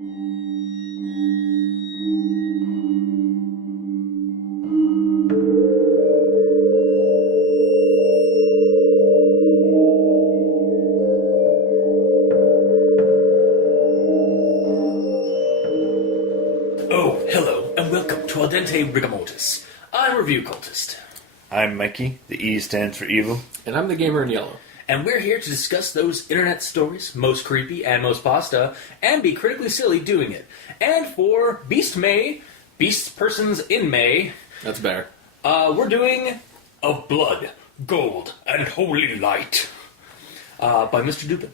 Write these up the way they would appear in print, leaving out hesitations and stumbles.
Oh, hello, and welcome to Al Dente Rigamortis. I'm Review Cultist. I'm Mikey, the E stands for evil. And I'm the gamer in yellow. And we're here to discuss those internet stories, most creepy and most pasta, and be critically silly doing it. And for Beast May, Beast Persons in May, That's better. we're doing Of Blood, Gold, and Holy Light by MrDupin.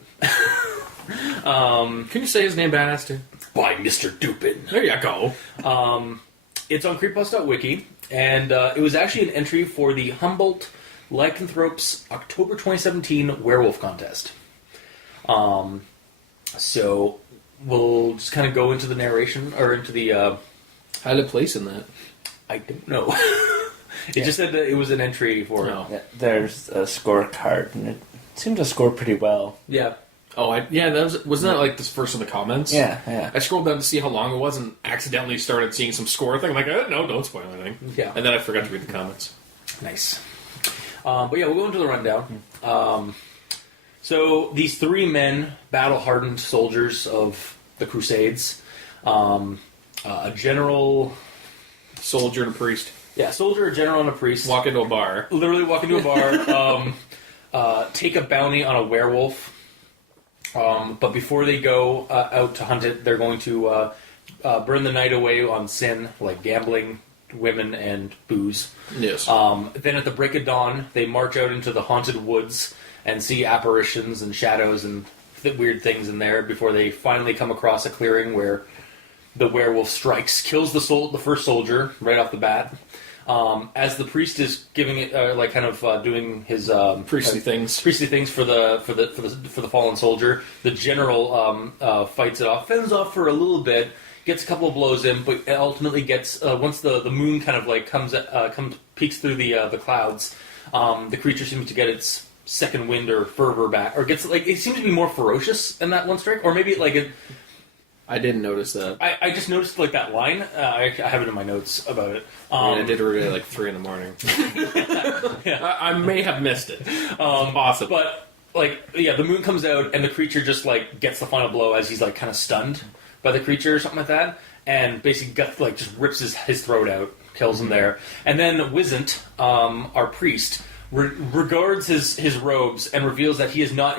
Can you say his name badass too? By MrDupin. There you go. It's on Creepypasta.wikia, and it was actually an entry for the Humboldt Lycanthropes October 2017 Werewolf Contest. So we'll just kind of go into the narration, or into the... How did it place in that? I don't know. It just said that it was an entry for... No. Yeah, there's a scorecard, and it seemed to score pretty well. Yeah. Oh, wasn't that like the first of the comments? Yeah. I scrolled down to see how long it was and accidentally started seeing some score thing. I'm like, no, don't spoil anything. Yeah. And then I forgot to read the comments. Nice. But yeah, we'll go into the rundown. So these three men, battle-hardened soldiers of the Crusades, a general... Soldier and a priest. Yeah, soldier, a general, and a priest. Walk into a bar. Literally walk into a bar, take a bounty on a werewolf, but before they go out to hunt it, they're going to burn the night away on sin, like gambling, women, and booze. Yes. Then at the break of dawn, they march out into the haunted woods and see apparitions and shadows and weird things in there before they finally come across a clearing where the werewolf strikes, kills the first soldier right off the bat. As the priest is giving it, doing his Priestly things. priestly things for the fallen soldier, the general fights it off, fends off for a little bit, gets a couple of blows in, but ultimately gets once the moon kind of like comes peeks through the clouds, the creature seems to get its second wind or fervor back, or gets like it seems to be more ferocious in that one strike, or maybe like it. I didn't notice that. I just noticed like that line. I have it in my notes about it. I did read it at like 3 in the morning. Yeah. I may have missed it. Awesome. But the moon comes out and the creature just like gets the final blow as he's like kind of stunned by the creature or something like that, and basically just rips his throat out, kills him there, and then Wizant, our priest, regards his robes and reveals that he is not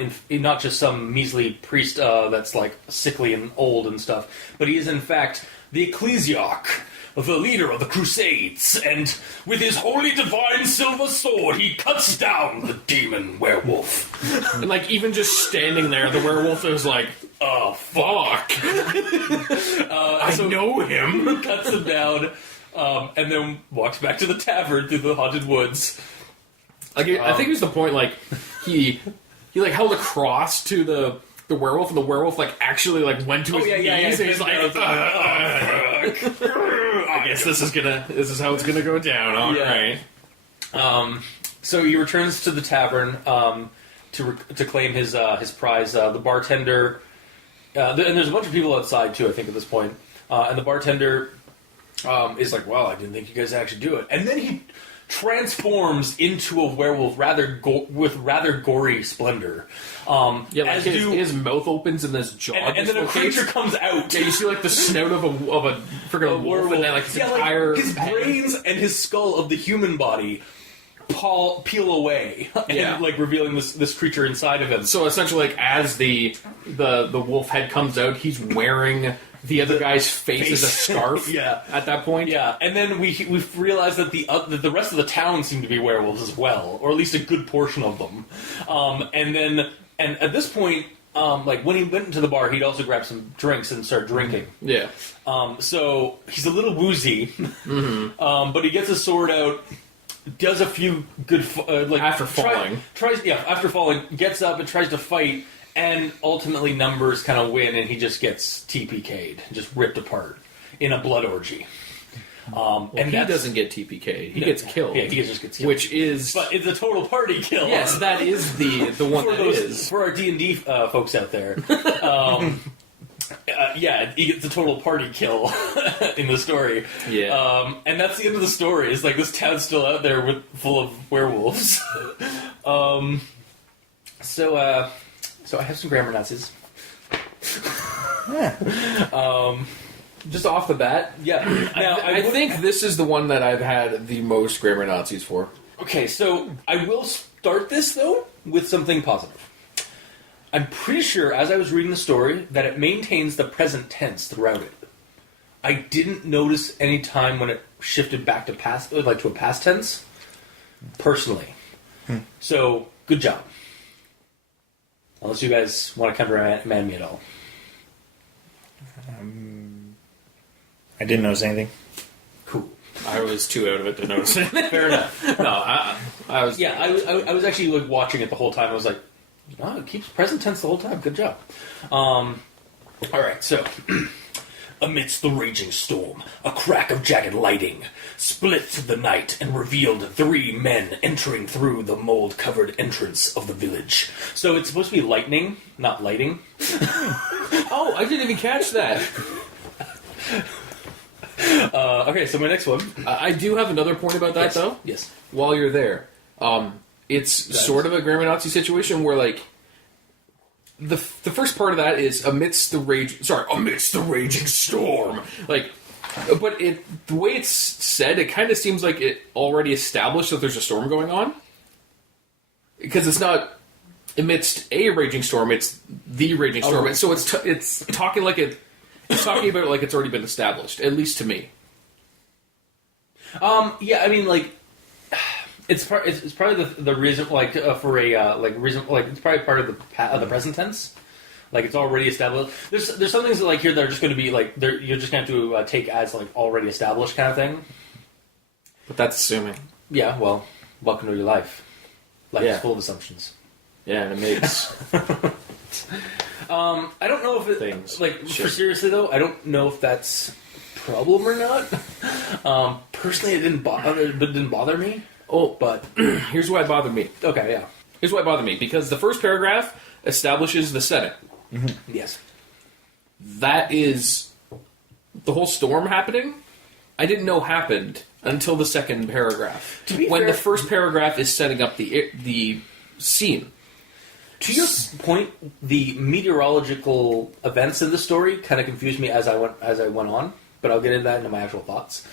just some measly priest that's like sickly and old and stuff, but he is in fact the ecclesiarch, the leader of the Crusades, and with his holy divine silver sword he cuts down the demon werewolf. And like even just standing there, the werewolf is like, oh fuck. I know him. Cuts him down, and then walks back to the tavern through the haunted woods. Like I think it was the point, like he like held a cross to the werewolf, and the werewolf like actually like went to his knees, and he's like, I guess this is how it's gonna go down. All right. So he returns to the tavern to claim his prize. The bartender, and there's a bunch of people outside too, I think, at this point. And the bartender is like, "Well, I didn't think you guys would actually do it," and then he transforms into a werewolf with rather gory splendor. Like his mouth opens and this jaw and then a creature comes out. Yeah, you see like the snout of a freaking wolf, and then like his entire his brains and his skull of the human body peel away, and like revealing this creature inside of him. So essentially, like as the wolf head comes out, he's wearing the other guy's face as a scarf. Yeah. At that point. Yeah, and then we realized that the rest of the town seemed to be werewolves as well, or at least a good portion of them. And at this point, like when he went into the bar, he'd also grab some drinks and start drinking. Yeah. So he's a little woozy, but he gets his sword out. Does a few good after falling. After falling, gets up and tries to fight. And ultimately, numbers kind of win, and he just gets TPK'd, just ripped apart in a blood orgy. And he doesn't get TPK'd; he gets killed. Yeah, he just gets killed. Which is, but it's a total party kill. Yes, that is the one for our D&D folks out there. it's a total party kill in the story. Yeah. And that's the end of the story. It's like this town's still out there full of werewolves. So I have some grammar Nazis. Just off the bat, Yeah. Now, I think this is the one that I've had the most grammar Nazis for. Okay, so I will start this, though, with something positive. I'm pretty sure, as I was reading the story, that it maintains the present tense throughout it. I didn't notice any time when it shifted back to past, like to a past tense, personally. So, good job. Unless you guys want to countermand me at all. I didn't notice anything. Cool. I was too out of it to notice it. Fair enough. No, I was. Yeah, I was actually like watching it the whole time. I was like, oh, it keeps present tense the whole time. Good job. All right, so amidst the raging storm, a crack of jagged lighting split the night and revealed 3 men entering through the mold-covered entrance of the village. So it's supposed to be lightning, not lighting. Oh, I didn't even catch that. Okay, so my next one. I do have another point about that, Yes. though. Yes. While you're there, it's sort of a grammar Nazi situation where, like, the first part of that is amidst the raging storm. Like, but the way it's said, it kind of seems like it already established that there's a storm going on, because it's not amidst a raging storm; it's the raging storm. So it's talking like it. It's talking about it like it's already been established, at least to me. Yeah, I mean, like, it's probably the reason, like, for a reason, like, it's probably part of the present tense. Like, it's already established. There's some things that, like, here that are just going to be like you're just going to have to take as like already established kind of thing. But that's assuming. Yeah, well, welcome to your life. Life is full of assumptions. Yeah, and it makes. I don't know if it Things like should. for seriously though. I don't know if that's a problem or not. Personally, it didn't bother me. Oh, But here's why it bothered me. okay, yeah, Here's why it bothered me. Because the first paragraph establishes the setting. yes. That is the whole storm happening. I didn't know happened until the second paragraph. To be when fair- the first paragraph is setting up the scene. To your point, the meteorological events in the story kind of confused me as I went on, but I'll get into that into my actual thoughts.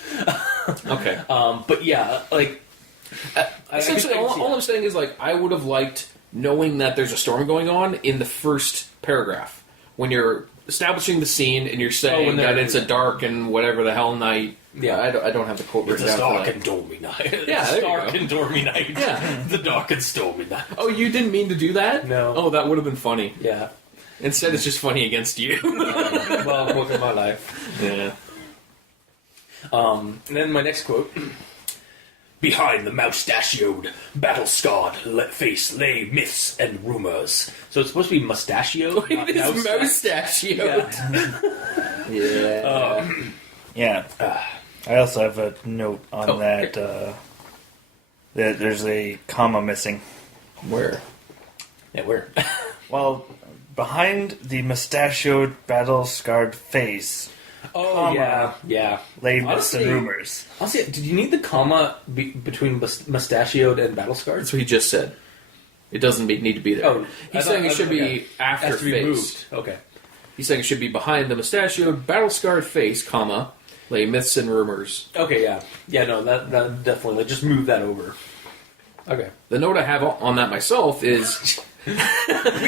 Okay. But yeah, like Essentially, all I'm saying is, like, I would have liked knowing that there's a storm going on in the first paragraph when you're establishing the scene and you're saying that it's a dark and whatever the hell night. Yeah. I don't have the quote it's written a down for dark that. and stormy night. Yeah, It's there a you dark go. and stormy night. Yeah. The dark and stormy night. Oh, you didn't mean to do that? No. Oh, that would have been funny. Yeah. Instead, it's just funny against you. Well, welcome to my life. Yeah. And then my next quote. Behind the mustachioed, battle-scarred face lay myths and rumors. So it's supposed to be mustachioed, not It is mustachioed. mustachioed. Yeah. Yeah. Yeah. I also have a note on that. That there's a comma missing. Where? Yeah, where? Well, behind the mustachioed, battle-scarred face Oh, Comma. yeah. lay myths and Honestly- rumors. Honestly, did you need the comma between mustachioed and battle scarred? That's what he just said. It doesn't need to be there. Oh, He's saying it should be okay. after Has to be face. moved. Okay. He's saying it should be behind the mustachioed, battle-scarred face, comma, lay myths and rumors. Okay, yeah. Yeah, no, that definitely, like, just move that over. Okay. The note I have on that myself is... We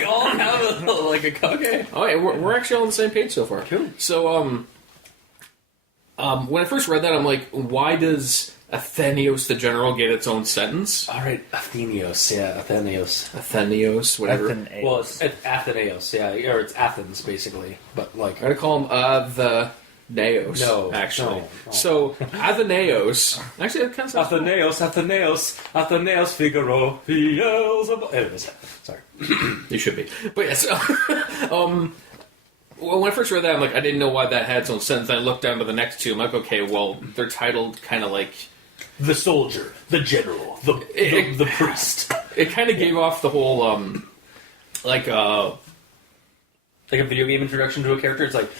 all have okay. Oh, yeah, we're actually all on the same page so far. Cool. So, when I first read that, I'm like, why does Athenios the general get its own sentence? All right, Athenios, yeah, Athenios. Athenios, whatever. Well, it's Athenaeus, yeah, or it's Athens, basically, but, like... I'm going to call him the Neos, No, actually. no. So, Athenaeus... Actually, that kind of sounds... Athenaeus, Figaro, Anyways, sorry. You should be. But yes, well, when I first read that, I'm like, I didn't know why that had its own sentence. I looked down to the next two. I'm like, okay, well, they're titled kind of like... The soldier, the general, the priest. It kind of gave off the whole, like a video game introduction to a character. It's like,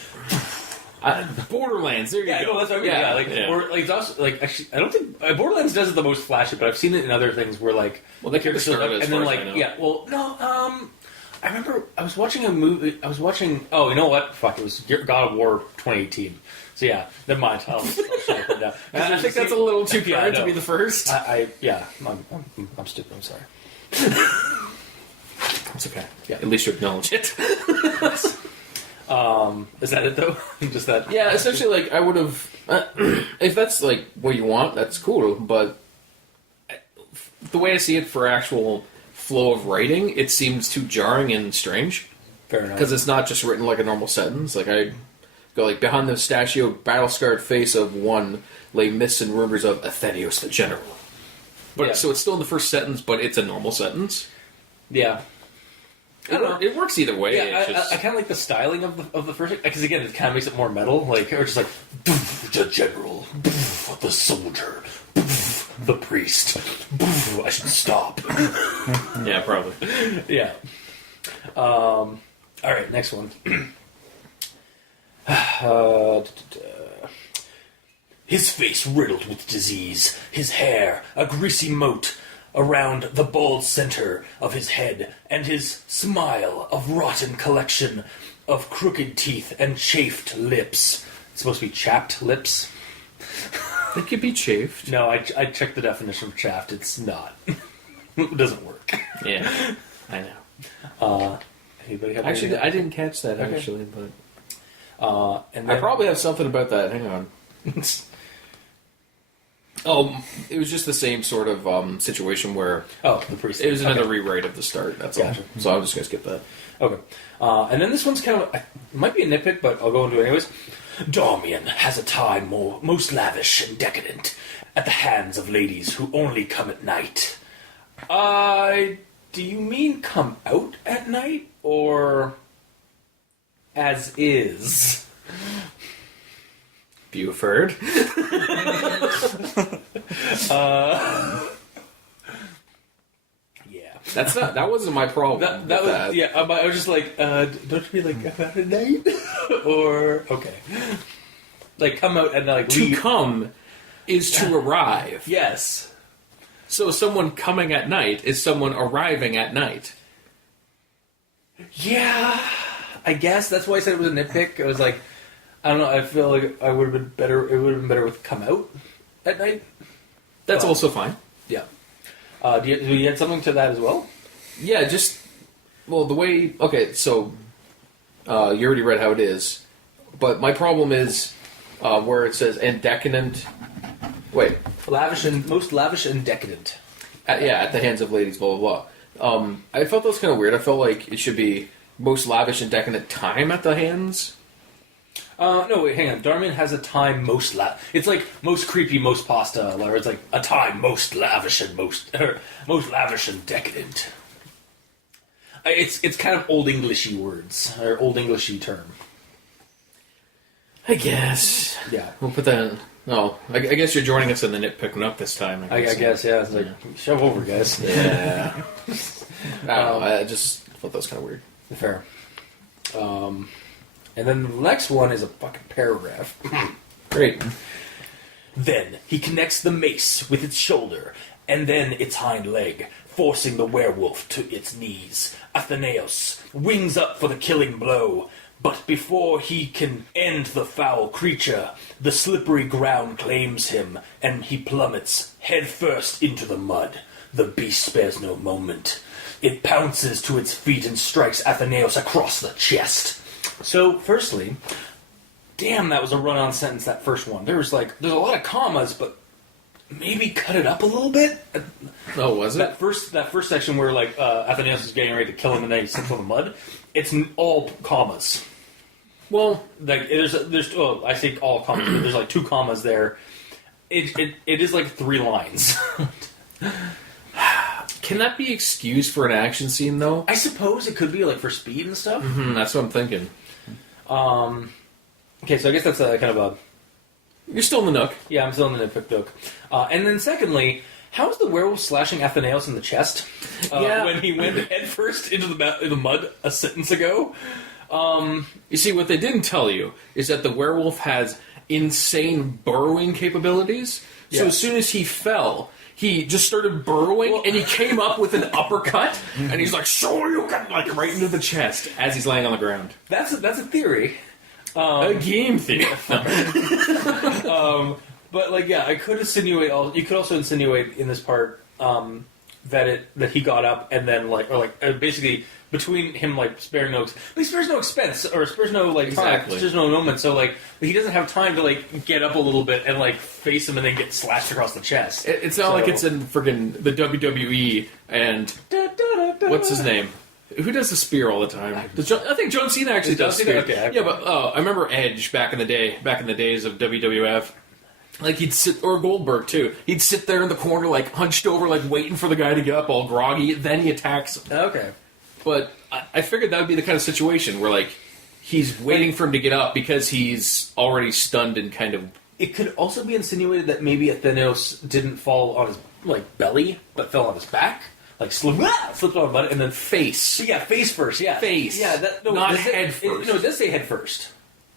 Borderlands. There you yeah, go. no, that's what I mean. Yeah, like, or like it's also like actually, I don't think Borderlands does it the most flashy, but I've seen it in other things where like, well, they characters started and as then far like, as I know. yeah, well, no, I remember I was watching a movie. I was watching. Oh, you know what? Fuck, it was God of War 2018. So yeah, never mind. I'll shut it down. I think that's a little too Yeah, I kind to know. be the first. I'm stupid. I'm sorry. It's okay. Yeah. At least you acknowledge it. Is that it though? Just that? Yeah, essentially, like, I would have... if that's, like, what you want, that's cool, but the way I see it for actual flow of writing, it seems too jarring and strange. Fair enough. Because it's not just written like a normal sentence. Like, I go, like, behind the mustachioed, battle-scarred face of one lay myths and rumors of Athenios the General. But Yeah. So it's still in the first sentence, but it's a normal sentence. Yeah. I don't know. It works either way. Yeah, it's just... I kind of like the styling of the first, because again, it kind of makes it more metal, like or just like the general, the soldier, the priest. I should stop. Yeah, probably. Yeah. All right, next one. His face riddled with disease, his hair a greasy moat around the bald center of his head, and his smile of rotten collection of crooked teeth and chafed lips. It's supposed to be chapped lips? It could be chafed. No, I checked the definition of chapped. It's not. It doesn't work. Yeah, I know. Anybody have Actually, any- I didn't catch that, Okay. actually, but... and I then- probably have something about that. Hang on. It was just the same sort of situation where Oh, the priest. it was another Okay. rewrite of the start. That's Gotcha. all. So I'm just gonna skip that. Okay. And then this one's kind of... It might be a nitpick, but I'll go into it anyways. Darmian has a time most lavish and decadent at the hands of ladies who only come at night. Do you mean come out at night, or as is? Buford. Yeah. That wasn't my problem. That with was... Yeah, I was just like, don't you mean like come out at night? Or... Okay. Like come out and like To leave. come is to arrive. Yes. So someone coming at night is someone arriving at night. Yeah, I guess that's why I said it was a nitpick. I was like, I don't know. I feel like I would have been better. It would have been better with "come out" at night. That's Well- also fine. Yeah. Do you add something to that as well? Yeah, just... Well, the way... Okay, so... you already read how it is. But my problem is where it says, and decadent... Wait. Most lavish and decadent. At the hands of ladies, blah, blah, blah. I felt that was kind of weird. I felt like it should be most lavish and decadent time at the hands. No, wait, hang on. Darmian has a time most It's like most creepy, most pasta. Or it's like a time most lavish and most lavish and decadent. It's kind of old Englishy words or old Englishy term. I guess. Yeah. We'll put that in. No, I guess you're joining us in the nitpicking up this time. I guess, yeah. It's like, shove over, guys. Yeah. I don't know. I just thought that was kind of weird. Fair. And then the next one is a fucking paragraph. Great. Then he connects the mace with its shoulder, and then its hind leg, forcing the werewolf to its knees. Athenaeus wings up for the killing blow, but before he can end the foul creature, the slippery ground claims him, and he plummets headfirst into the mud. The beast spares no moment. It pounces to its feet and strikes Athenaeus across the chest. So, firstly, damn, that was a run-on sentence, that first one. There's a lot of commas, but maybe cut it up a little bit. Oh, was it? That first section where Athenaeus is getting ready to kill him and then he slips on the mud, it's all commas. Well, Like I say all commas, but there's like 2 commas there. It is like 3 lines. can that be excused for an action scene, though? I suppose it could be like for speed and stuff. That's what I'm thinking. Okay, so I guess that's a kind of a... You're still in the nook. Yeah, I'm still in the nitpick book. And then secondly, how is the werewolf slashing Athenaeus in the chest Yeah. when he went headfirst into the mud a sentence ago? You see, what they didn't tell you is that the werewolf has insane burrowing capabilities. So Yeah. as soon as he fell, he just started burrowing, and he came up with an uppercut, and he's like, "Sure, you can," like right into the chest as he's laying on the ground. That's a theory. A game theory. But like, yeah, I could insinuate. You could also insinuate in this part that he got up and then basically between him like sparing no, he spares no expense or spares no like time, Exactly. spares no moment. So like he doesn't have time to like get up a little bit and like face him and then get slashed across the chest. It's not like it's in friggin' the WWE and what's his name? Who does the spear all the time? I think John Cena actually does John Cena? spear. Okay. Yeah, but I remember Edge back in the days of WWF. Like he'd sit, or Goldberg too. He'd sit there in the corner, like hunched over, like waiting for the guy to get up, all groggy. Then he attacks him. Okay. But I figured that would be the kind of situation where like he's waiting for him to get up because he's already stunned and kind of. It could also be insinuated that maybe Athenos didn't fall on his like belly, but fell on his back, like slipped on his butt, and then Face. Yeah, face first. Yeah, Face. Yeah, Not head first. No, it does say head first.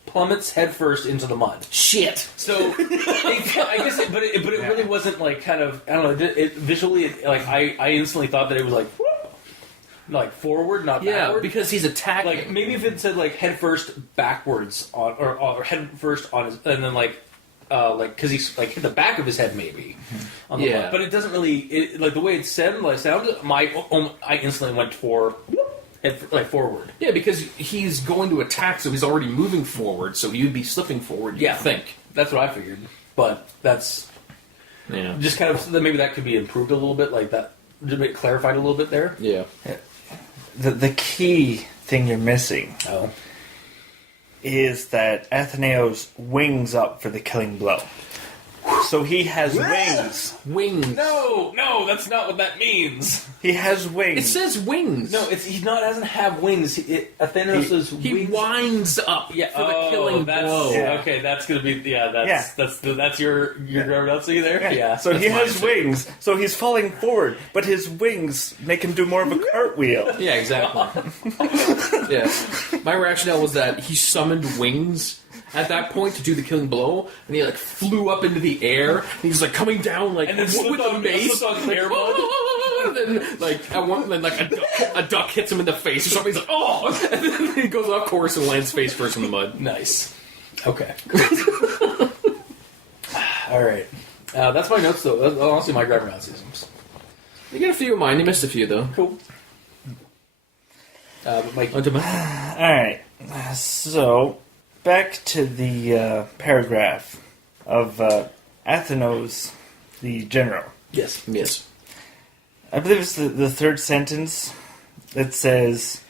Plummets head first into the mud. Shit. So I guess, but it really wasn't like kind of I don't know. It visually like I instantly thought that it was like whoop, like forward, not backward. because he's attacking. Like maybe if it said like head first backwards on or head first on his and then like because he's like hit the back of his head maybe on the mud. But it doesn't really like the way it sounded. I instantly went for head like forward. Yeah, because he's going to attack, so he's already moving forward, so he would be slipping forward, you think. That's what I figured. But that's just kind of maybe that could be improved a little bit, like that, just make it clarified a little bit there. Yeah. The key thing you're missing Oh. is that Atheneo's wings up for the killing blow. So he has wings. Wings. No, that's not what that means. He has wings. It says wings. No, he's not. Doesn't have wings. Athenos' He wings. winds up for the killing blow. Yeah. Okay, that's gonna be that's your gravidancy there. Yeah. So he That's has mine, wings. So he's falling forward, but his wings make him do more of a cartwheel. Yeah, exactly. Yeah. My rationale was that he summoned wings at that point to do the killing blow, and he like flew up into the air. And he was like coming down like And then with a mace. slipped on air mud. And then like at one, then like a duck hits him in the face or something. He's like, oh! And then he goes off course and lands face first in the mud. Nice. Okay. All right. That's my notes though. That's honestly my grammar Nazisms. You got a few of mine. You missed a few though. Cool. But Mike, Onto mine. Alright, so back to the paragraph of Athenos, the general. yes. Yes. I believe it's the third sentence that says,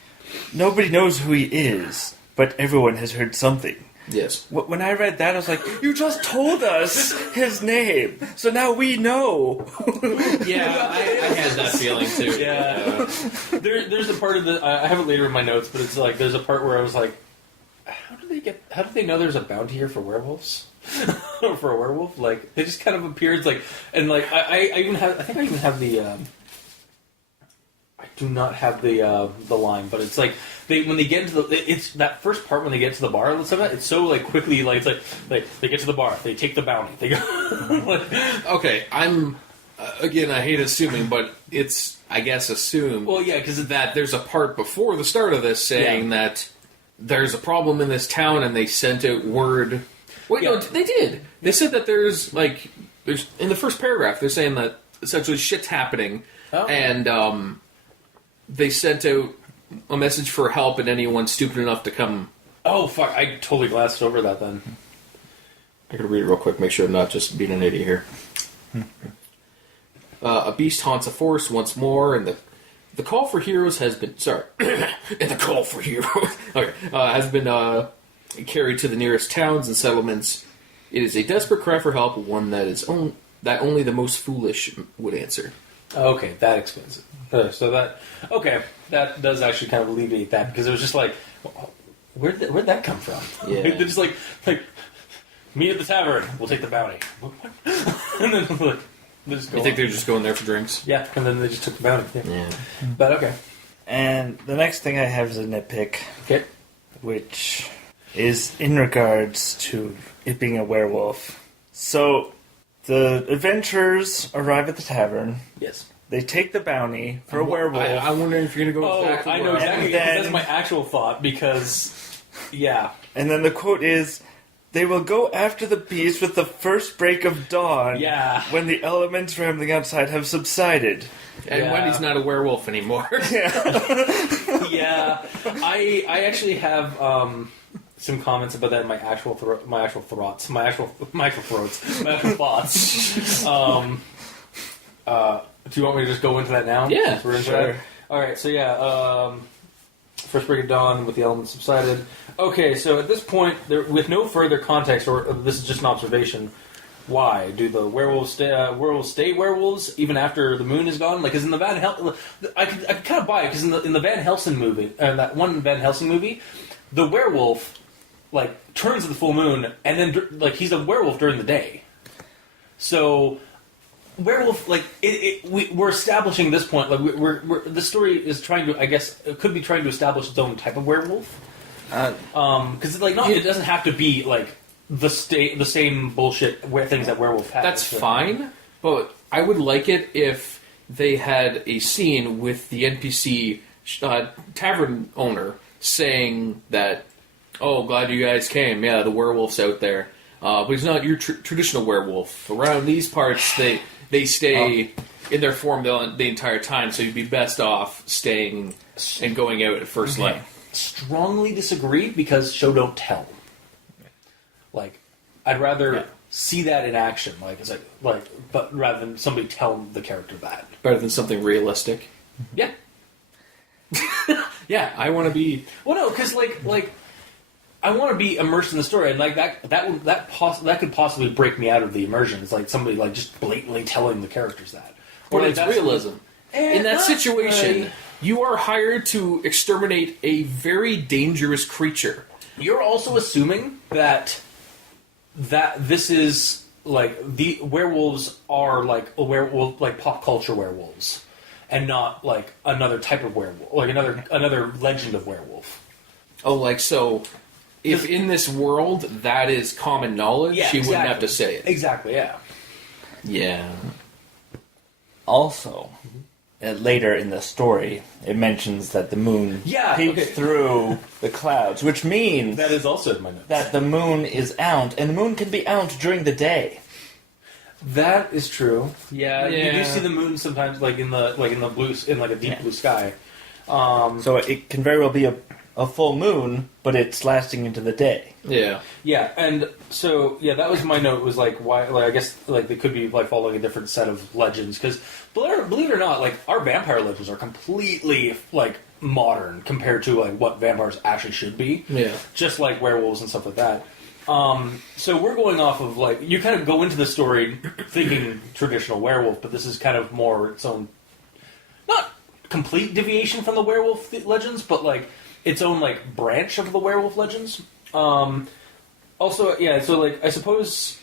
"Nobody knows who he is, but everyone has heard something." Yes. When I read that, I was like, "You just told us his name, so now we know." Yeah, I had that feeling too. Yeah. There's a part of the I have it later in my notes, but it's like there's a part where I was like, how do they know there's a bounty here for werewolves? For a werewolf? Like they just kind of appeared like and like I even have I do not have the line, but it's like when they get into it's that first part when they get to the bar and stuff. It's so like quickly like it's like they get to the bar, they take the bounty, they go. Like, Okay, I'm again. I hate assuming, but it's I guess assumed. well, yeah, because that there's a part before the start of this saying that there's a problem in this town, and they sent out word. Wait, no, they did. They said that there's in the first paragraph they're saying that essentially shit's happening, and they sent out a message for help and anyone stupid enough to come. oh fuck, I totally glanced over that then. I gotta read it real quick, make sure I'm not just being an idiot here. A beast haunts a forest once more, and the call for heroes has been... Sorry. And the call for heroes has been carried to the nearest towns and settlements. It is a desperate cry for help, one that only the most foolish would answer. Okay, that explains it. So that does actually kind of alleviate that because it was just like, where'd that come from? Yeah. They're just like meet at the tavern. We'll take the bounty. And then like, they just go You think on. they're just going there for drinks? Yeah, and then they just took the bounty. Yeah. Yeah. But okay. And the next thing I have is a nitpick. Okay. which is in regards to it being a werewolf. So, the adventurers arrive at the tavern. Yes. They take the bounty for a werewolf. I'm wondering if you're going to go exactly I know where exactly. And then- That's my actual thought, because... Yeah. And then the quote is, "They will go after the beast with the first break of dawn Yeah. when the elements rambling outside have subsided." And Yeah. Wendy's not a werewolf anymore. Yeah. I actually have some comments about that in my actual thoughts. Do you want me to just go into that now? Yeah, Since we're into sure. that? All right. So yeah. First break of dawn with the elements subsided. Okay, so at this point, with no further context, or this is just an observation, why do the werewolves stay werewolves even after the moon is gone? Like, because in the Van Helsing, I could kind of buy it because in the Van Helsing movie, that one Van Helsing movie, the werewolf like turns at the full moon, and then like he's a werewolf during the day. So. Werewolf, like we're establishing this point. Like we're the story is trying to, I guess, it could be trying to establish its own type of werewolf. Because like it doesn't have to be like the same bullshit things that werewolf has. That's fine, but I would like it if they had a scene with the NPC tavern owner saying that, "Oh, glad you guys came. Yeah, the werewolf's out there, but he's not your traditional werewolf. Around these parts, they stay in their form the entire time, so you'd be best off staying and going out at first light." Strongly disagree, because show don't tell. Like, I'd rather see that in action. Like it's like, but rather than somebody tell the character that. Better than something realistic. Yeah. Yeah, I want to be. Well, no, because like I want to be immersed in the story, and like that could possibly break me out of the immersion. It's like somebody like just blatantly telling the characters that, Or like it's that's- realism. In that not situation, really. you are hired to exterminate a very dangerous creature. You're also assuming that this is like the werewolves are like a werewolf, like pop culture werewolves, and not like another type of werewolf, like another legend of werewolf. Oh, like so. If in this world that is common knowledge, she wouldn't have to say it. Exactly. Yeah. Yeah. Also, later in the story, it mentions that the moon peeks through the clouds, which means That is also in my notes. that the moon is out, and the moon can be out during the day. That is true. Yeah, you Yeah. do see the moon sometimes, like in the blue, in like a deep blue sky. So it can very well be a full moon, but it's lasting into the day. Yeah. Yeah, and so that was my note. Was like why? Like I guess like they could be like following a different set of legends because believe it or not, like our vampire legends are completely like modern compared to like what vampires actually should be. Yeah. Just like werewolves and stuff like that. So we're going off of like you kind of go into the story thinking traditional werewolf, but this is kind of more its own, not complete deviation from the werewolf legends, but like its own like branch of the werewolf legends. Also, yeah. So like I suppose,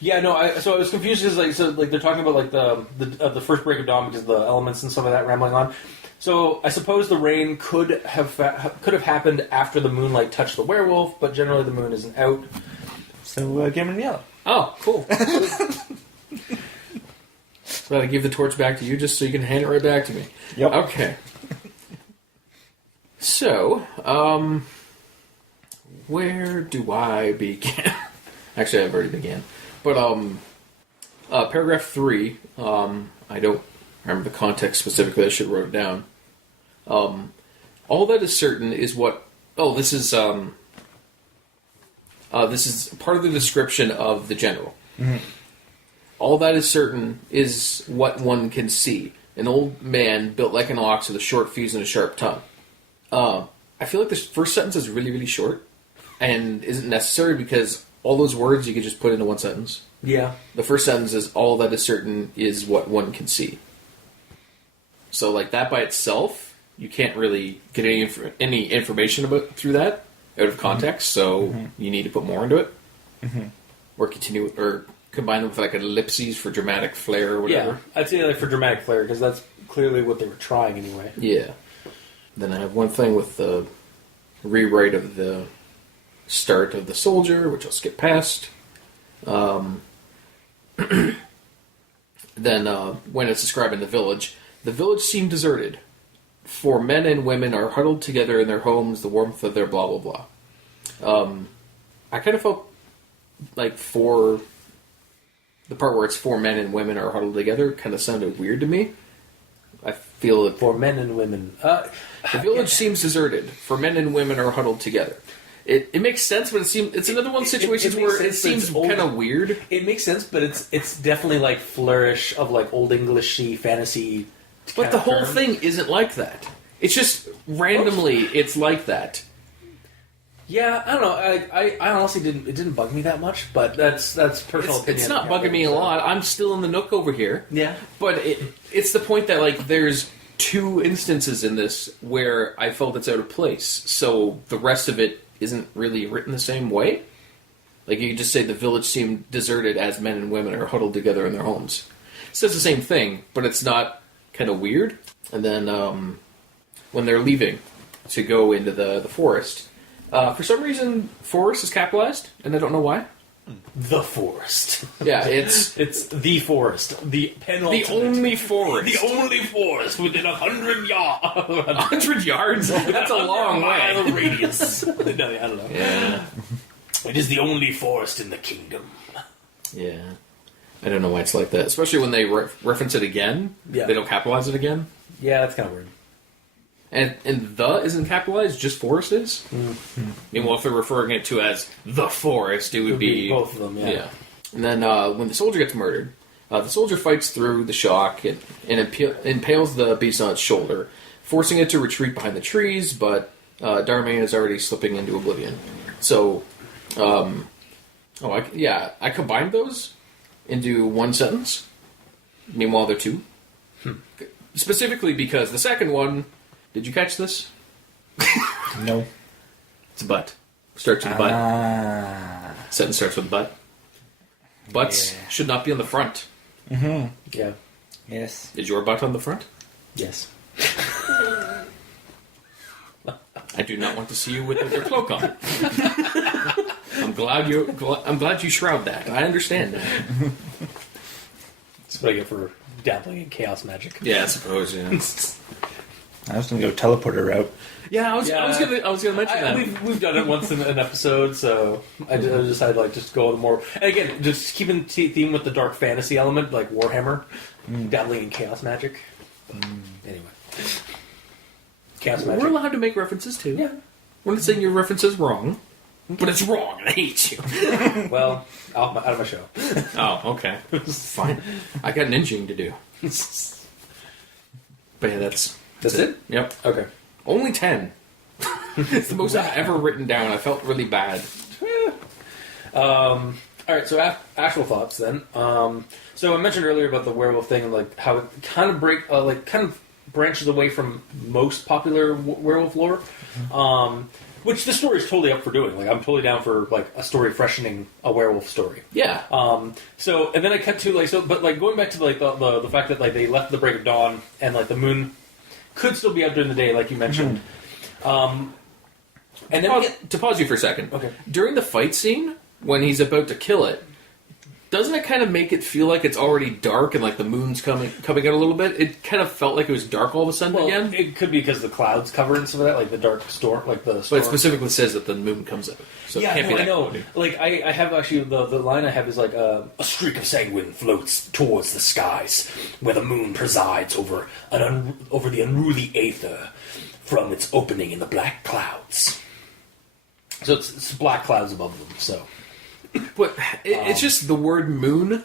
yeah. No, I was confused because like they're talking about like the first break of dawn because of the elements and stuff like that rambling on. So I suppose the rain could have happened after the moonlight touched the werewolf, but generally the moon isn't out. So give him yellow. Oh, cool. So I give the torch back to you just so you can hand it right back to me. Yep. Okay. So, where do I begin? Actually, I've already began. But, paragraph 3, I don't remember the context specifically, I should have wrote it down. All that is certain is what... Oh, this is part of the description of the general. Mm-hmm. All that is certain is what one can see. An old man built like an ox with a short fuse and a sharp tongue. I feel like this first sentence is really, really short and isn't necessary because all those words you could just put into one sentence. Yeah. The first sentence is all that is certain is what one can see. So, like, that by itself, you can't really get any information about through that out of context, so you need to put more into it. Mm-hmm. Or continue, or combine them with, like, an ellipses for dramatic flair or whatever. Yeah, I'd say like for dramatic flair because that's clearly what they were trying anyway. Yeah. Then I have one thing with the rewrite of the start of The Soldier, which I'll skip past. Then, when it's describing the village seemed deserted. For men and women are huddled together in their homes, the warmth of their blah blah blah. I kind of felt like for the part where it's for men and women are huddled together kind of sounded weird to me. I feel that For men and women. the village seems deserted. For men and women are huddled together. It makes sense, but it's another one of those situations where it seems kind of weird. It makes sense, but it's definitely like flourish of like Old Englishy fantasy. But the whole thing isn't like that. It's just randomly it's like that. Yeah, I don't know. I honestly didn't bug me that much, but that's personal opinion. It's not bugging me a lot. I'm still in the nook over here. Yeah, but it's the point that like there's 2 instances in this where I felt it's out of place. So the rest of it isn't really written the same way. Like you could just say the village seemed deserted as men and women are huddled together in their homes. It says the same thing, but it's not kind of weird. And then when they're leaving to go into the forest, for some reason forest is capitalized, and I don't know why. the forest. Yeah, it's the forest. The penultimate. the only forest. The only forest within 100 yards. 100 yards? That's a long way. Mile radius. No, I don't know. Yeah. It is the only forest in the kingdom. Yeah. I don't know why it's like that. Especially when they reference it again. Yeah. They don't capitalize it again. Yeah, that's kind of weird. And the isn't capitalized, just forest is? Mm-hmm. Meanwhile, if they're referring it to as the forest, it would be... both of them, yeah. And then when the soldier gets murdered, the soldier fights through the shock and impales the beast on its shoulder, forcing it to retreat behind the trees, but Darman is already slipping into oblivion. So, I combined those into one sentence. Meanwhile, they're 2. Specifically because the second one... Did you catch this? No. It's a butt. Starts with a butt. Sentence starts with butt. Butts should not be on the front. Mm-hmm. Yeah. Yes. Is your butt on the front? Yes. I do not want to see you with your cloak on. I'm glad you shroud that. I understand that. That's what I get for dabbling in chaos magic. Yeah, I suppose. Yeah. I was gonna go teleporter route. Yeah, I was gonna mention that. We've done it once in an episode, so I decided like just go more. And again, just keeping theme with the dark fantasy element, like Warhammer, dabbling in chaos magic. Anyway, chaos magic. We're allowed to make references too. Yeah, we're not saying your reference is wrong, but it's wrong, and I hate you. Well, out of my show. Oh, okay, fine. I got ninjing to do. But yeah, that's it. Yep. Okay. Only 10. It's the most I've ever written down. I felt really bad. All right. So actual thoughts then. So I mentioned earlier about the werewolf thing and like how it kind of branches away from most popular werewolf lore. Which this story is totally up for doing. Like I'm totally down for like a story freshening a werewolf story. Yeah. So and then I cut to like but like going back to like the fact that like they left the break of dawn and like the moon could still be out during the day, like you mentioned. And then to pause you for a second. Okay. During the fight scene, when he's about to kill it, doesn't it kind of make it feel like it's already dark and like the moon's coming out a little bit? It kind of felt like it was dark all of a sudden again. It could be because the clouds cover and some of that, like the dark storm, like the storm. But it specifically says that the moon comes out. So yeah, it can't be that I know. cloudy. Like I have actually the line I have is like a streak of sanguine floats towards the skies, where the moon presides over over the unruly aether from its opening in the black clouds. So it's black clouds above them. So. But it's just the word moon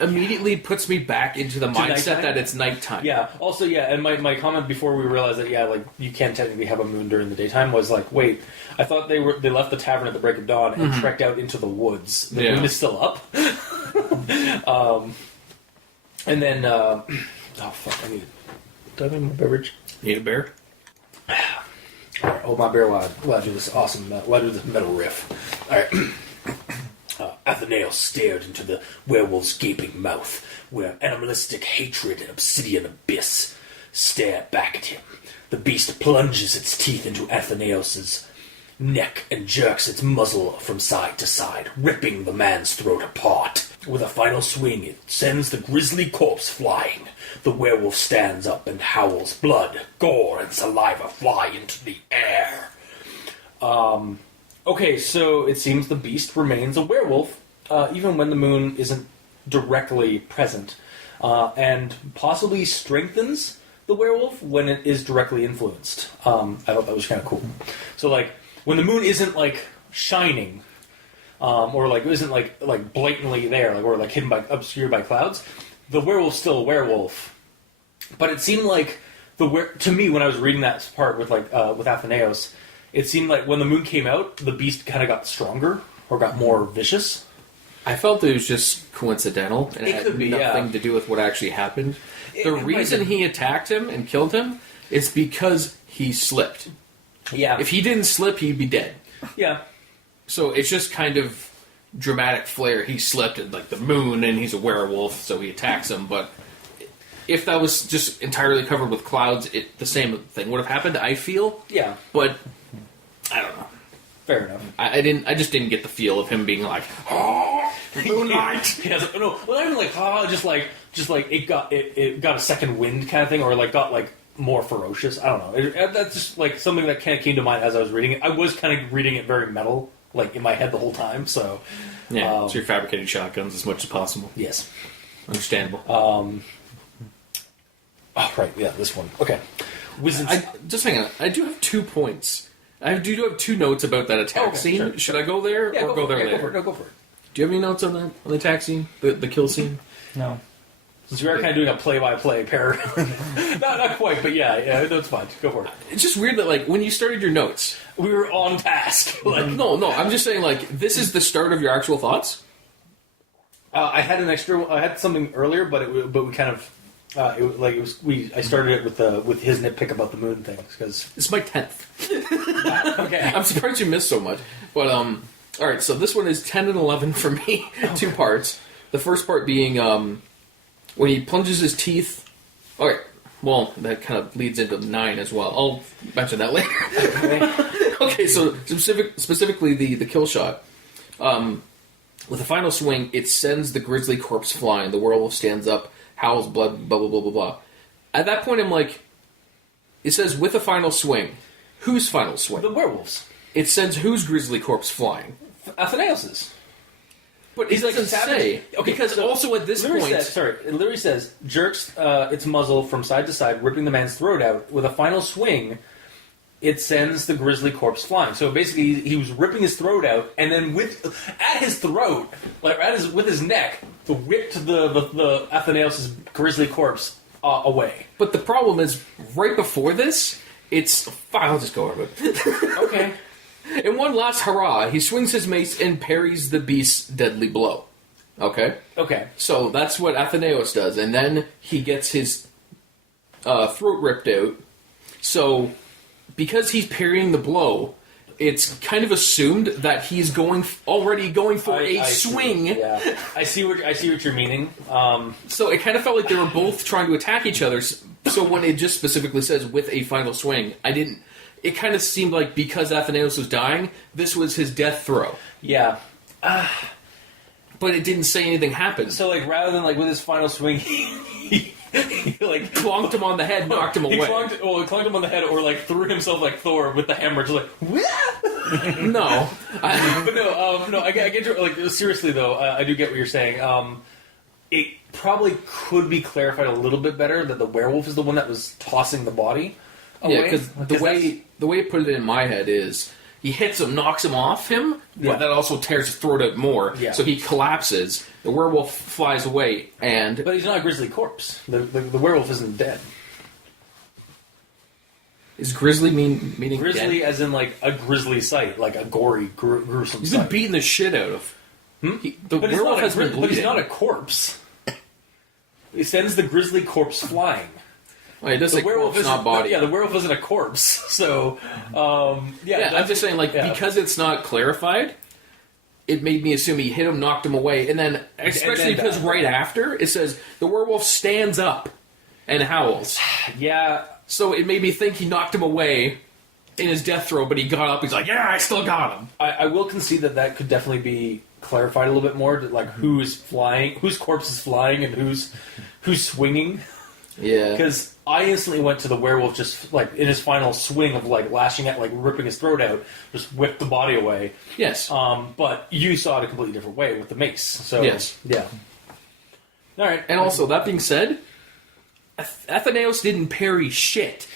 immediately puts me back into the mindset nighttime? that it's nighttime. Yeah. Also, yeah, and my comment before we realized that, like you can't technically have a moon during the daytime was like, wait, I thought they left the tavern at the break of dawn and trekked out into the woods. The moon is still up. And then, oh fuck, do I need my beverage? Need a bear? Alright, hold my beer while I do this awesome, while I do this metal riff. Alright. Athenaeus stared into the werewolf's gaping mouth, where animalistic hatred and obsidian abyss stared back at him. The beast plunges its teeth into Athenaeus's neck and jerks its muzzle from side to side, ripping the man's throat apart. With a final swing, it sends the grisly corpse flying. The werewolf stands up and howls. Blood, gore, and saliva fly into the air. Okay, so it seems the beast remains a werewolf, even when the moon isn't directly present, and possibly strengthens the werewolf when it is directly influenced. I thought that was kind of cool. So, like, when the moon isn't, like, shining, or, like, isn't, like blatantly there, like, or, like, hidden by, obscured by clouds, the werewolf's still a werewolf. But it seemed like, to me, when I was reading that part with, like, with Athenaeus, it seemed like when the moon came out, the beast kind of got stronger, or got more vicious. I felt it was just coincidental, and it had could be, nothing to do with what actually happened. The reason he attacked him and killed him is because he slipped. Yeah. If he didn't slip, he'd be dead. Yeah. So it's just kind of dramatic flair. He slipped at, like, the moon, and he's a werewolf, so he attacks him. But if that was just entirely covered with clouds, the same thing would have happened, I feel. Yeah. But I don't know. Fair enough. I just didn't get the feel of him being like, oh, moonlight. Yeah, no, well, not even like, just like it got a second wind kind of thing, or like got like more ferocious. I don't know. That's just like something that kind of came to mind as I was reading it. I was kind of reading it very metal, like in my head the whole time. So yeah, so you're fabricating shotguns as much as possible. Yes, understandable. Oh right, yeah, this one. Okay, just hang on. I do have 2 points. I do have 2 notes about that attack scene. Sure. Should I go there or go there later? Go for it. Do you have any notes on the attack scene? The kill scene? No. Since we are kind of doing a play-by-play pair. not quite, but yeah, that's fine. Go for it. It's just weird that, like, when you started your notes... We were on task. Like, no, I'm just saying, like, this is the start of your actual thoughts? I had something earlier, but we kind of... I started it with his nitpick about the moon things because it's my 10th. Okay, I'm surprised you missed so much. But all right, so this one is 10 and 11 for me. 2 parts. The first part being when he plunges his teeth. All right, well that kind of leads into 9 as well. I'll mention that later. Okay, so specifically the kill shot. With a final swing, it sends the grisly corpse flying. The werewolf stands up. Howls, blood, blah, blah, blah, blah, blah. At that point, I'm like, it says, with a final swing. Whose final swing? The werewolves. It sends whose grisly corpse flying? Athenaeus's. But it doesn't say. Okay, because so also at this point... it literally says, jerks its muzzle from side to side, ripping the man's throat out. With a final swing, it sends the grisly corpse flying. So basically, he was ripping his throat out, and then at his throat, like with his neck, whipped the Athenaeus' grisly corpse away. But the problem is, right before this, it's... Fine, I'll just go over it. Okay. In one last hurrah, he swings his mace and parries the beast's deadly blow. Okay? Okay. So that's what Athenaeus does, and then he gets his throat ripped out. So, because he's parrying the blow... It's kind of assumed that he's already going for a swing. Yeah, I see what you're meaning. So it kind of felt like they were both trying to attack each other. So when it just specifically says with a final swing, it kind of seemed like because Athenaeus was dying, this was his death throw. Yeah. But it didn't say anything happened. So like rather than like with his final swing, he like clonked him on the head, knocked him away. He clonked him on the head, or like threw himself like Thor with the hammer, just like no. But no. I get you. Like seriously though, I do get what you're saying. It probably could be clarified a little bit better that the werewolf is the one that was tossing the body away. Yeah, because the way it put it in my head is he hits him, knocks him off him, but that also tears his throat out more. Yeah. So he collapses. The werewolf flies away, but he's not a grisly corpse. The werewolf isn't dead. Is grisly meaning grisly dead? As in like a grisly sight, like a gory, gruesome He's sight. been beating the shit out of. The werewolf has been bleeding. But he's not a corpse. He sends the grisly corpse flying. Well, it does say corpse, not body. Yeah, the werewolf isn't a corpse. So, I'm just saying, because it's not clarified, it made me assume he hit him, knocked him away, and then, especially because right after, it says, the werewolf stands up and howls. Yeah. So it made me think he knocked him away, in his death throw, but he got up. He's like, yeah, I still got him. I will concede that could definitely be clarified a little bit more, like who is flying, whose corpse is flying, and who's swinging. Yeah. Because I instantly went to the werewolf just, like, in his final swing of, like, lashing at, like, ripping his throat out, just whipped the body away. Yes. But you saw it a completely different way with the mace. So, yes. Yeah. All right. And also, that being said, Athenaeus didn't parry shit.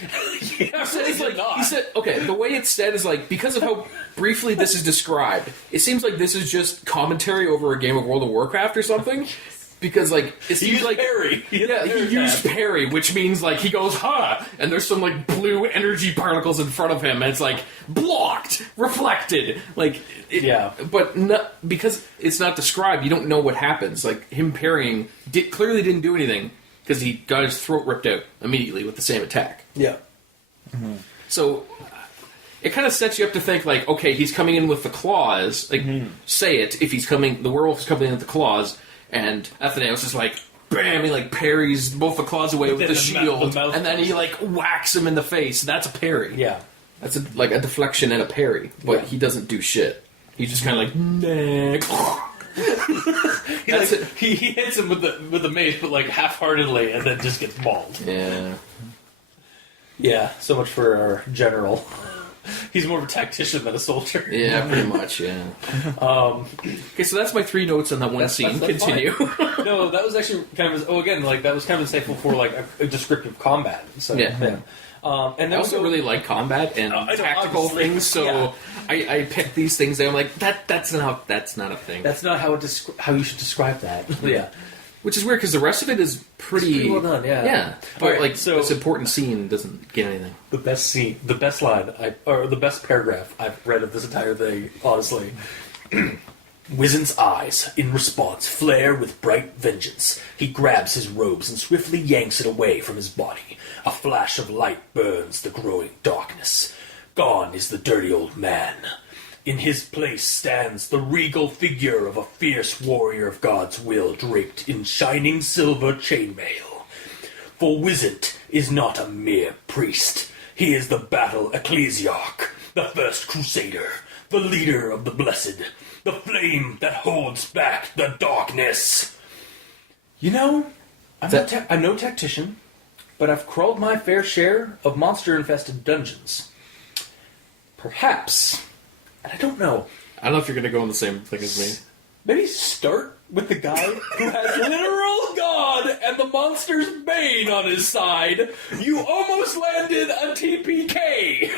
Yeah, he said, okay, the way it's said is like, because of how briefly this is described, it seems like this is just commentary over a game of World of Warcraft or something. Because, like, it seems like... parry. He used parry, which means, like, he goes, huh, and there's some, like, blue energy particles in front of him, and it's, like, blocked, reflected, like... Yeah. But because it's not described, you don't know what happens. Like, him parrying clearly didn't do anything, because he got his throat ripped out immediately with the same attack. Yeah. Mm-hmm. So... it kind of sets you up to think, like, okay, he's coming in with the claws, like, say it, if the werewolf is coming in with the claws, and Athenaeus is like, bam, he like parries both the claws away with the shield, and then he like whacks him in the face. That's a parry. Yeah. That's like a deflection and a parry, but he doesn't do shit. He's just kind of like, nah. He hits him with the mace, but like half-heartedly, and then just gets mauled. Yeah. Yeah, so much for our general. He's more of a tactician than a soldier. Yeah, pretty much, yeah. Okay, so that's my 3 notes on that one scene. That's Continue. No, that was actually kind of... that was kind of insightful for, like, a descriptive combat. So, Yeah. And I also really like combat and tactical things, so I picked these things there. I'm like, that's not a thing. That's not how you should describe that. Yeah. Which is weird, because the rest of it is pretty well done, yeah. Yeah. But, Right, so this important scene doesn't get anything. The best scene, the best line, or the best paragraph I've read of this entire thing, honestly. Wizen's eyes, in response, flare with bright vengeance. He grabs his robes and swiftly yanks it away from his body. A flash of light burns the growing darkness. Gone is the dirty old man. In his place stands the regal figure of a fierce warrior of God's will draped in shining silver chainmail. For Wizant is not a mere priest. He is the battle ecclesiarch, the first crusader, the leader of the blessed, the flame that holds back the darkness. You know, I'm no tactician, but I've crawled my fair share of monster-infested dungeons. Perhaps... and I don't know. I don't know if you're going to go on the same thing as me. Maybe start with the guy who has literal God and the monster's bane on his side. You almost landed a TPK.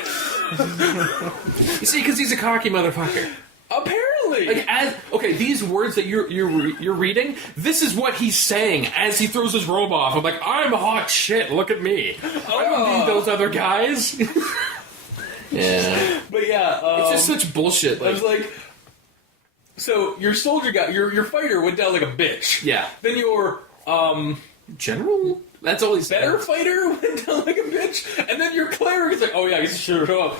You see, because he's a cocky motherfucker. Apparently. Like, these words that you're reading, this is what he's saying as he throws his robe off. I'm like, I'm hot shit, look at me. I don't need those other guys. Yeah. But yeah, it's just such bullshit. I was like, so your soldier guy, your fighter went down like a bitch. Yeah. Then your general? That's all he said. Better fighter went down like a bitch, and then your cleric is like, oh yeah, you should show up.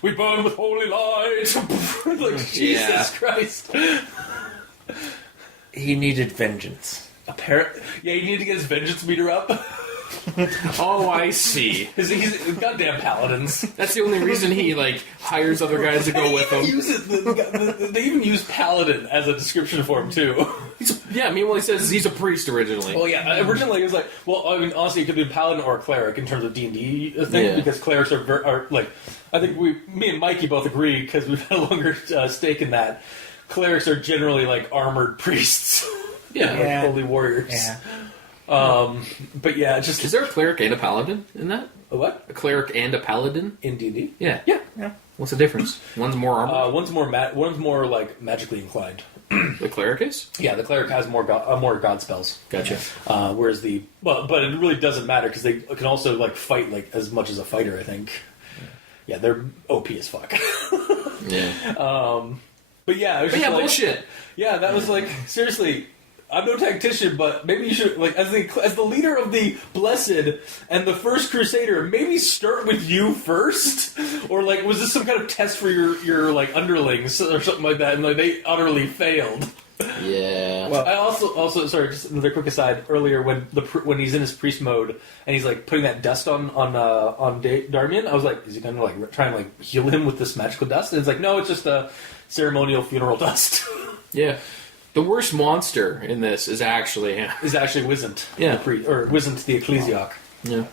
We burn with holy light. Like, Jesus Christ. He needed vengeance. Yeah, he needed to get his vengeance meter up. Oh, I see. He's goddamn paladins. That's the only reason he like hires other guys to go with him. They even use paladin as a description for him too. Meanwhile he says he's a priest originally. Well, yeah, originally he was like, well, I mean, honestly, it could be a paladin or a cleric in terms of D&D thing, because clerics are like, I think me and Mikey both agree because we've had a longer stake in that. Clerics are generally like armored priests. Yeah. Like holy warriors. Yeah. But yeah, just is there a cleric and a paladin in that? A what? A cleric and a paladin In D&D? Yeah. Yeah. What's the difference? One's more armored. One's more like magically inclined. The cleric is? Yeah, the cleric has more god spells. Gotcha. Whereas but it really doesn't matter because they can also like fight like as much as a fighter. I think. Yeah, they're OP as fuck. Yeah. But yeah, it was just like, bullshit. Yeah, that was like seriously. I'm no tactician, but maybe you should, like, as the leader of the Blessed and the first Crusader, maybe start with you first? Or, like, was this some kind of test for your like, underlings or something like that, and, like, they utterly failed? Yeah. Well, I also sorry, just another quick aside. Earlier, when he's in his priest mode and he's like putting that dust on Darmian, I was like, is he gonna like try and like heal him with this magical dust? And it's like, no, it's just a ceremonial funeral dust. Yeah. The worst monster in this is actually Wizened, Yeah. or Wizened the Ecclesiarch. Yeah.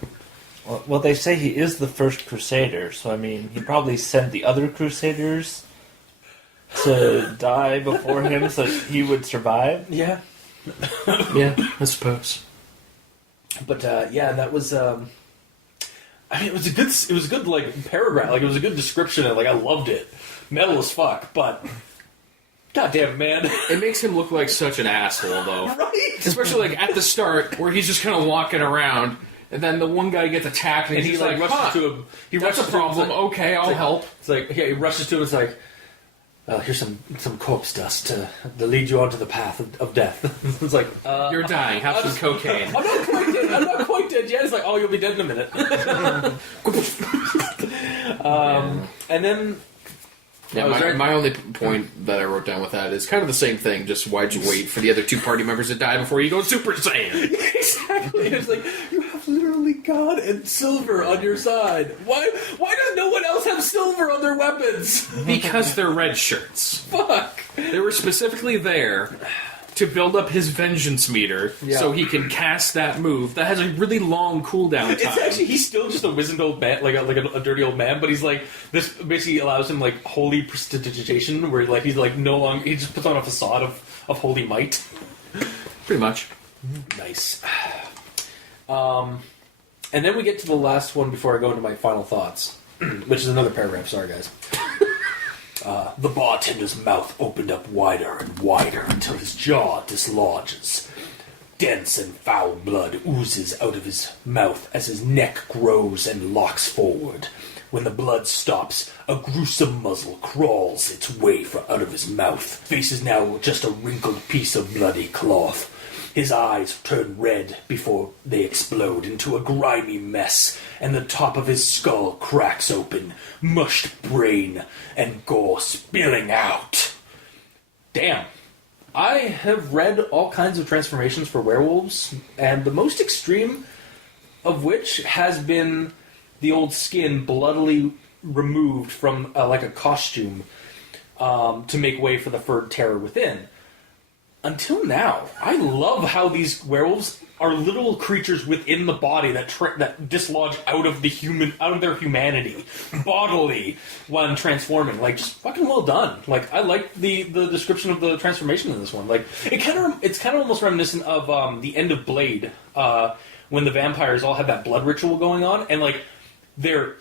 Well, they say he is the first crusader, so I mean, he probably sent the other crusaders to die before him so he would survive. Yeah, Yeah, I suppose. but yeah, that was. I mean, it was a good like paragraph. Like it was a good description, and like I loved it. Metal as fuck, but god damn it, man. It makes him look like such an asshole, though. Right? Especially like at the start, where he's just kind of walking around, and then the one guy gets attacked, and And he's he like rushes huh, to him. He that's a rushes to him, problem. it's like- Okay, I'll help. It's like yeah, he rushes to him. It's like, here's some corpse dust to lead you onto the path of death. It's like You're dying. Have some cocaine. I'm not quite dead. I'm not quite dead yet. It's like, oh, you'll be dead in a minute. And then Yeah, my only point that I wrote down with that is kind of the same thing. Just why'd you wait for the other two party members to die before you go Super Saiyan? exactly, it's like you have literally God and silver on your side. Why does no one else have silver on their weapons? Because they're red shirts. Fuck. They were specifically there to build up his vengeance meter, Yeah. so he can cast that move that has a really long cooldown time. It's actually he's still just a wizened old man, like a dirty old man. But he's like this basically allows him like holy prestidigitation, where like he's like no longer he just puts on a facade of holy might. pretty much. Nice. And then we get to the last one before I go into my final thoughts, which is another paragraph. Sorry, guys. The bartender's mouth opened up wider and wider until his jaw dislodges. Dense and foul blood oozes out of his mouth as his neck grows and locks forward. When the blood stops, a gruesome muzzle crawls its way out of his mouth. Face is now just a wrinkled piece of bloody cloth. His eyes turn red before they explode into a grimy mess, and the top of his skull cracks open, mushed brain and gore spilling out. Damn. I have read all kinds of transformations for werewolves, and the most extreme of which has been the old skin bloodily removed from like a costume to make way for the furred terror within. Until now, I love how these werewolves are little creatures within the body that dislodge out of their humanity bodily when transforming. Like, just fucking well done. Like, I like the description of the transformation in this one. Like, it's kind of almost reminiscent of the end of Blade when the vampires all have that blood ritual going on, and like their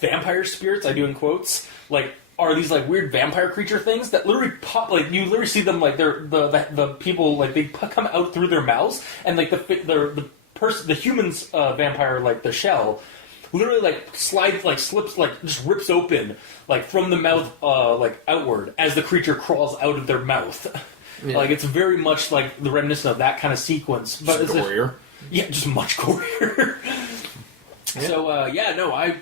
vampire spirits, I do in quotes, like, are these like weird vampire creature things that literally pop, like you literally see them like they're the people like they come out through their mouths, and like the human's vampire, like the shell, literally like slips, like just rips open like from the mouth like outward as the creature crawls out of their mouth. Yeah. Like it's very much like the reminiscent of that kind of sequence, but Just gorier. Yeah, just much gorier. Yeah. So I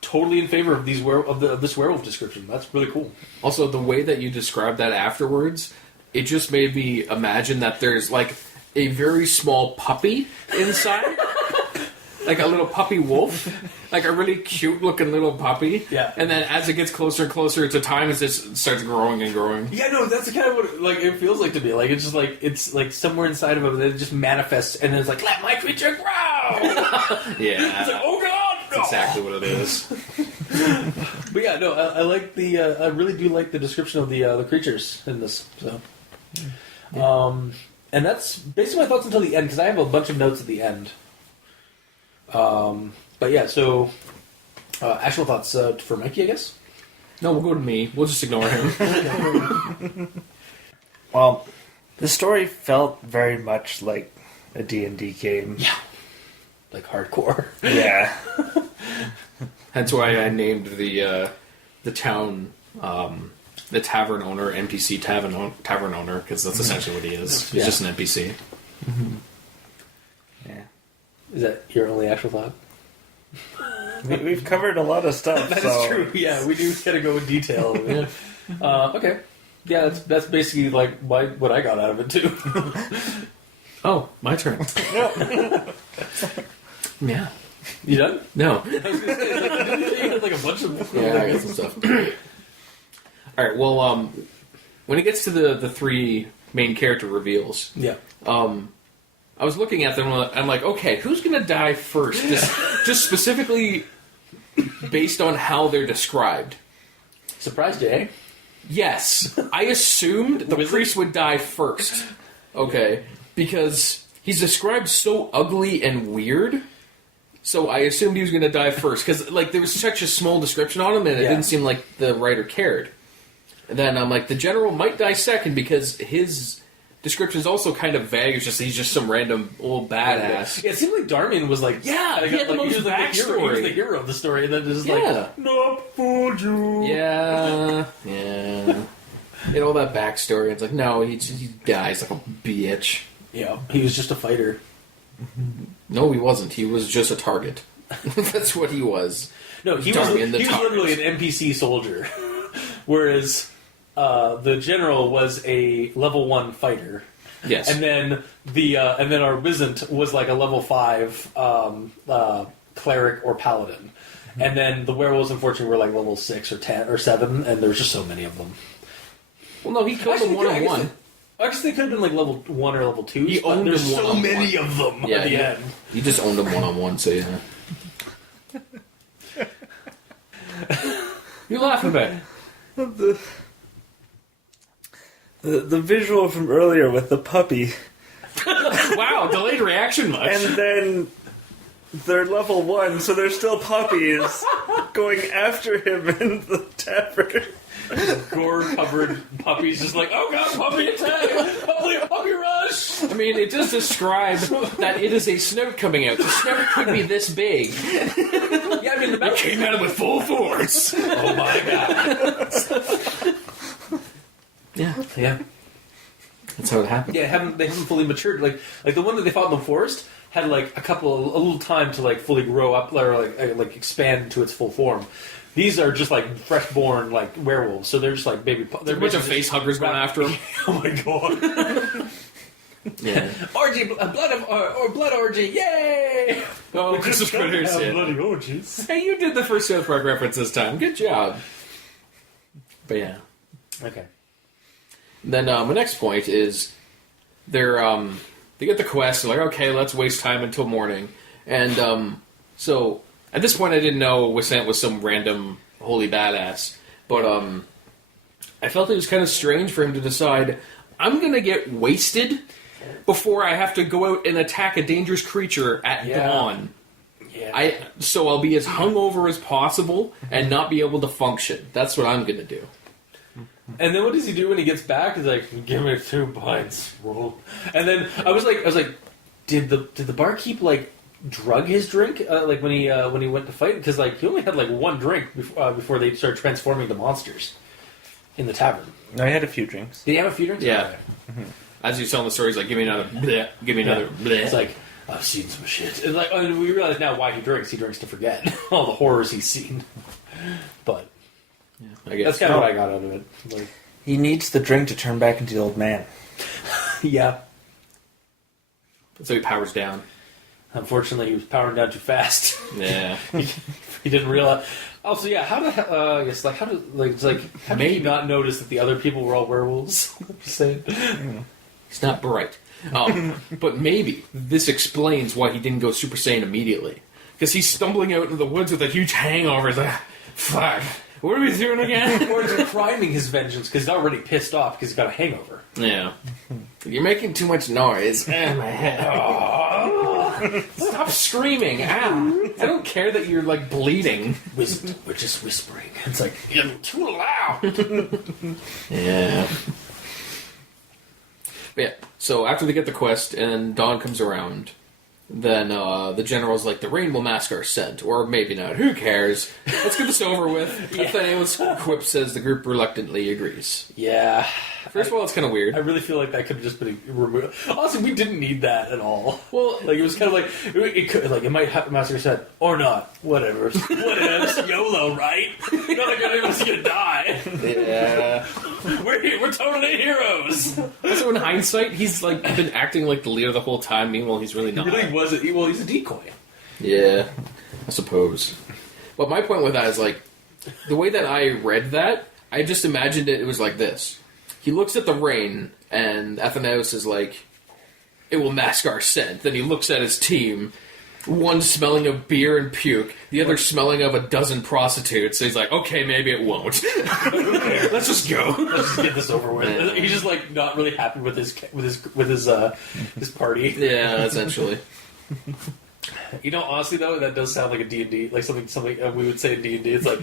totally in favor of this werewolf description. That's really cool. Also, the way that you described that afterwards, it just made me imagine that there's like a very small puppy inside. Like a little puppy wolf. Like a really cute looking little puppy. Yeah. And then as it gets closer and closer to time, it just starts growing and growing. Yeah, no, that's kind of what like it feels like to me. Like it's just like it's like somewhere inside of him that it just manifests, and then it's like, let my creature grow. Yeah. It's like, oh god. That's exactly what it is. But yeah, no, I like I really do like the description of the creatures in this. So, and that's basically my thoughts until the end, because I have a bunch of notes at the end. But yeah, so actual thoughts for Mikey, I guess. No, we'll go to me. We'll just ignore him. Well, the story felt very much like a D&D game. Yeah, like hardcore. Yeah. That's why I named the town the tavern owner NPC tavern owner, because that's essentially what he is. He's just an NPC. Mm-hmm. Yeah. Is that your only actual thought? We've covered a lot of stuff. That's so. true. Yeah, we do gotta go in detail. Okay. Yeah, that's basically like what I got out of it too. Oh, my turn. Yeah. You done? No. I was gonna say, you had like a bunch of. Yeah, I got some stuff. All right. Well, when it gets to the three main character reveals, Yeah. I was looking at them. And I'm like, okay, who's gonna die first? Just specifically based on how they're described. Surprised you, eh? Yes, I assumed the priest would die first. Okay, because he's described so ugly and weird. So I assumed he was going to die first because like there was such a small description on him, and it didn't seem like the writer cared. And then I'm like, the general might die second because his description is also kind of vague. It's just he's just some random old badass. Yeah, it seemed like Darmian was like, He had the most backstory. He was the hero of the story, and then just like, not for you. Yeah. He had all that backstory. It's like, no, he dies like a bitch. Yeah, he was just a fighter. No, he wasn't. He was just a target. That's what he was. No, he Darmian was literally an NPC soldier, whereas the general was a level 1 fighter. Yes, And then our Wizant was like a level 5 cleric or paladin. And then the werewolves, unfortunately, were like level 6 or 10 or 7, and there's just so many of them. well, no, he killed him one-on-one. I guess they could have been like level 1 or level 2. He owned there's him so one-on-one. many of them Yeah, at the end. He just owned him one-on-one, so yeah. You laughing about it? The visual from earlier with the puppy, Wow, delayed reaction much. and then they're level 1, so there's still puppies going after him in the tavern. Gore-covered puppies just like, oh god, puppy attack! Puppy rush! I mean, it does describe that it is a snout coming out. The snout could be this big. Yeah, I mean, the Came out with full force. oh my god. Yeah. That's how it happened. Yeah, they haven't fully matured. Like the one that they fought in the forest had like a little time to like fully grow up or like expand to its full form. These are just like fresh-born like werewolves, so they're just like baby. They're a bunch of face huggers going after him. Oh my god! Yeah. Orgy, blood orgy, yay! Oh, Christmas critters. Yeah. Bloody orgies. Hey, you did the first South Park reference this time. Good job. But yeah. Okay. Then my next point is they get the quest. They're like, okay, let's waste time until morning. And so at this point, I didn't know Wissant was some random holy badass. But I felt it was kind of strange for him to decide, I'm going to get wasted before I have to go out and attack a dangerous creature at dawn. Yeah. So I'll be as hungover as possible and not be able to function. That's what I'm going to do. And then what does he do when he gets back? He's like, "Give me 2 pints." And then I was like, did the barkeep like drug his drink like when he went to fight? Because like he only had like 1 drink before they started transforming to monsters in the tavern. I had a few drinks. Did he have a few drinks? Yeah. As he's telling the story, he's like, give me another bleh, give me another bleh. It's like, I've seen some shit. And like, we realize now why he drinks. He drinks to forget all the horrors he's seen. But I guess. that's kind of what I got out of it. Like, He needs the drink to turn back into the old man. yeah. So he powers down. Unfortunately, he was powering down too fast. Yeah. He didn't realize. Also, yeah, how did he not notice that the other people were all werewolves? Just saying. He's not bright. But maybe this explains why he didn't go Super Saiyan immediately. Because he's stumbling out into the woods with a huge hangover. He's like, fuck, what are we doing again? Or he's priming his vengeance because he's already pissed off because he's got a hangover. Yeah. You're making too much noise. My head. Oh. Stop screaming. Ow. I don't care that you're, like, bleeding. We're just whispering. It's like, you're too loud. Yeah. But yeah, so after they get the quest and dawn comes around, then the general's like, the Rainbow Mask are sent. Or maybe not. Who cares? Let's get this over with. Nathaniel's quip says the group reluctantly agrees. Yeah. First of all, it's kind of weird. I really feel like that could have just been removed. Honestly, we didn't need that at all. Well, like it was kind of like it could like it might have Master said or not, whatever, whatever. YOLO, right? Not like anyone's gonna die. Yeah. Where we're totally heroes. Also, in hindsight, he's like been acting like the leader the whole time. Meanwhile, he's really not. Really wasn't. Well, he's a decoy. Yeah, I suppose. But my point with that is like the way that I read that, I just imagined it was like this. He looks at the rain, and Athenaeus is like, "It will mask our scent." Then he looks at his team. One smelling of beer and puke, the other smelling of a dozen prostitutes. So he's like, okay, maybe it won't. Let's just go. Let's just get this over with. Yeah. He's just like not really happy with his party. Yeah, essentially. You know, honestly though, that does sound like a D&D, like something we would say in D&D. It's like.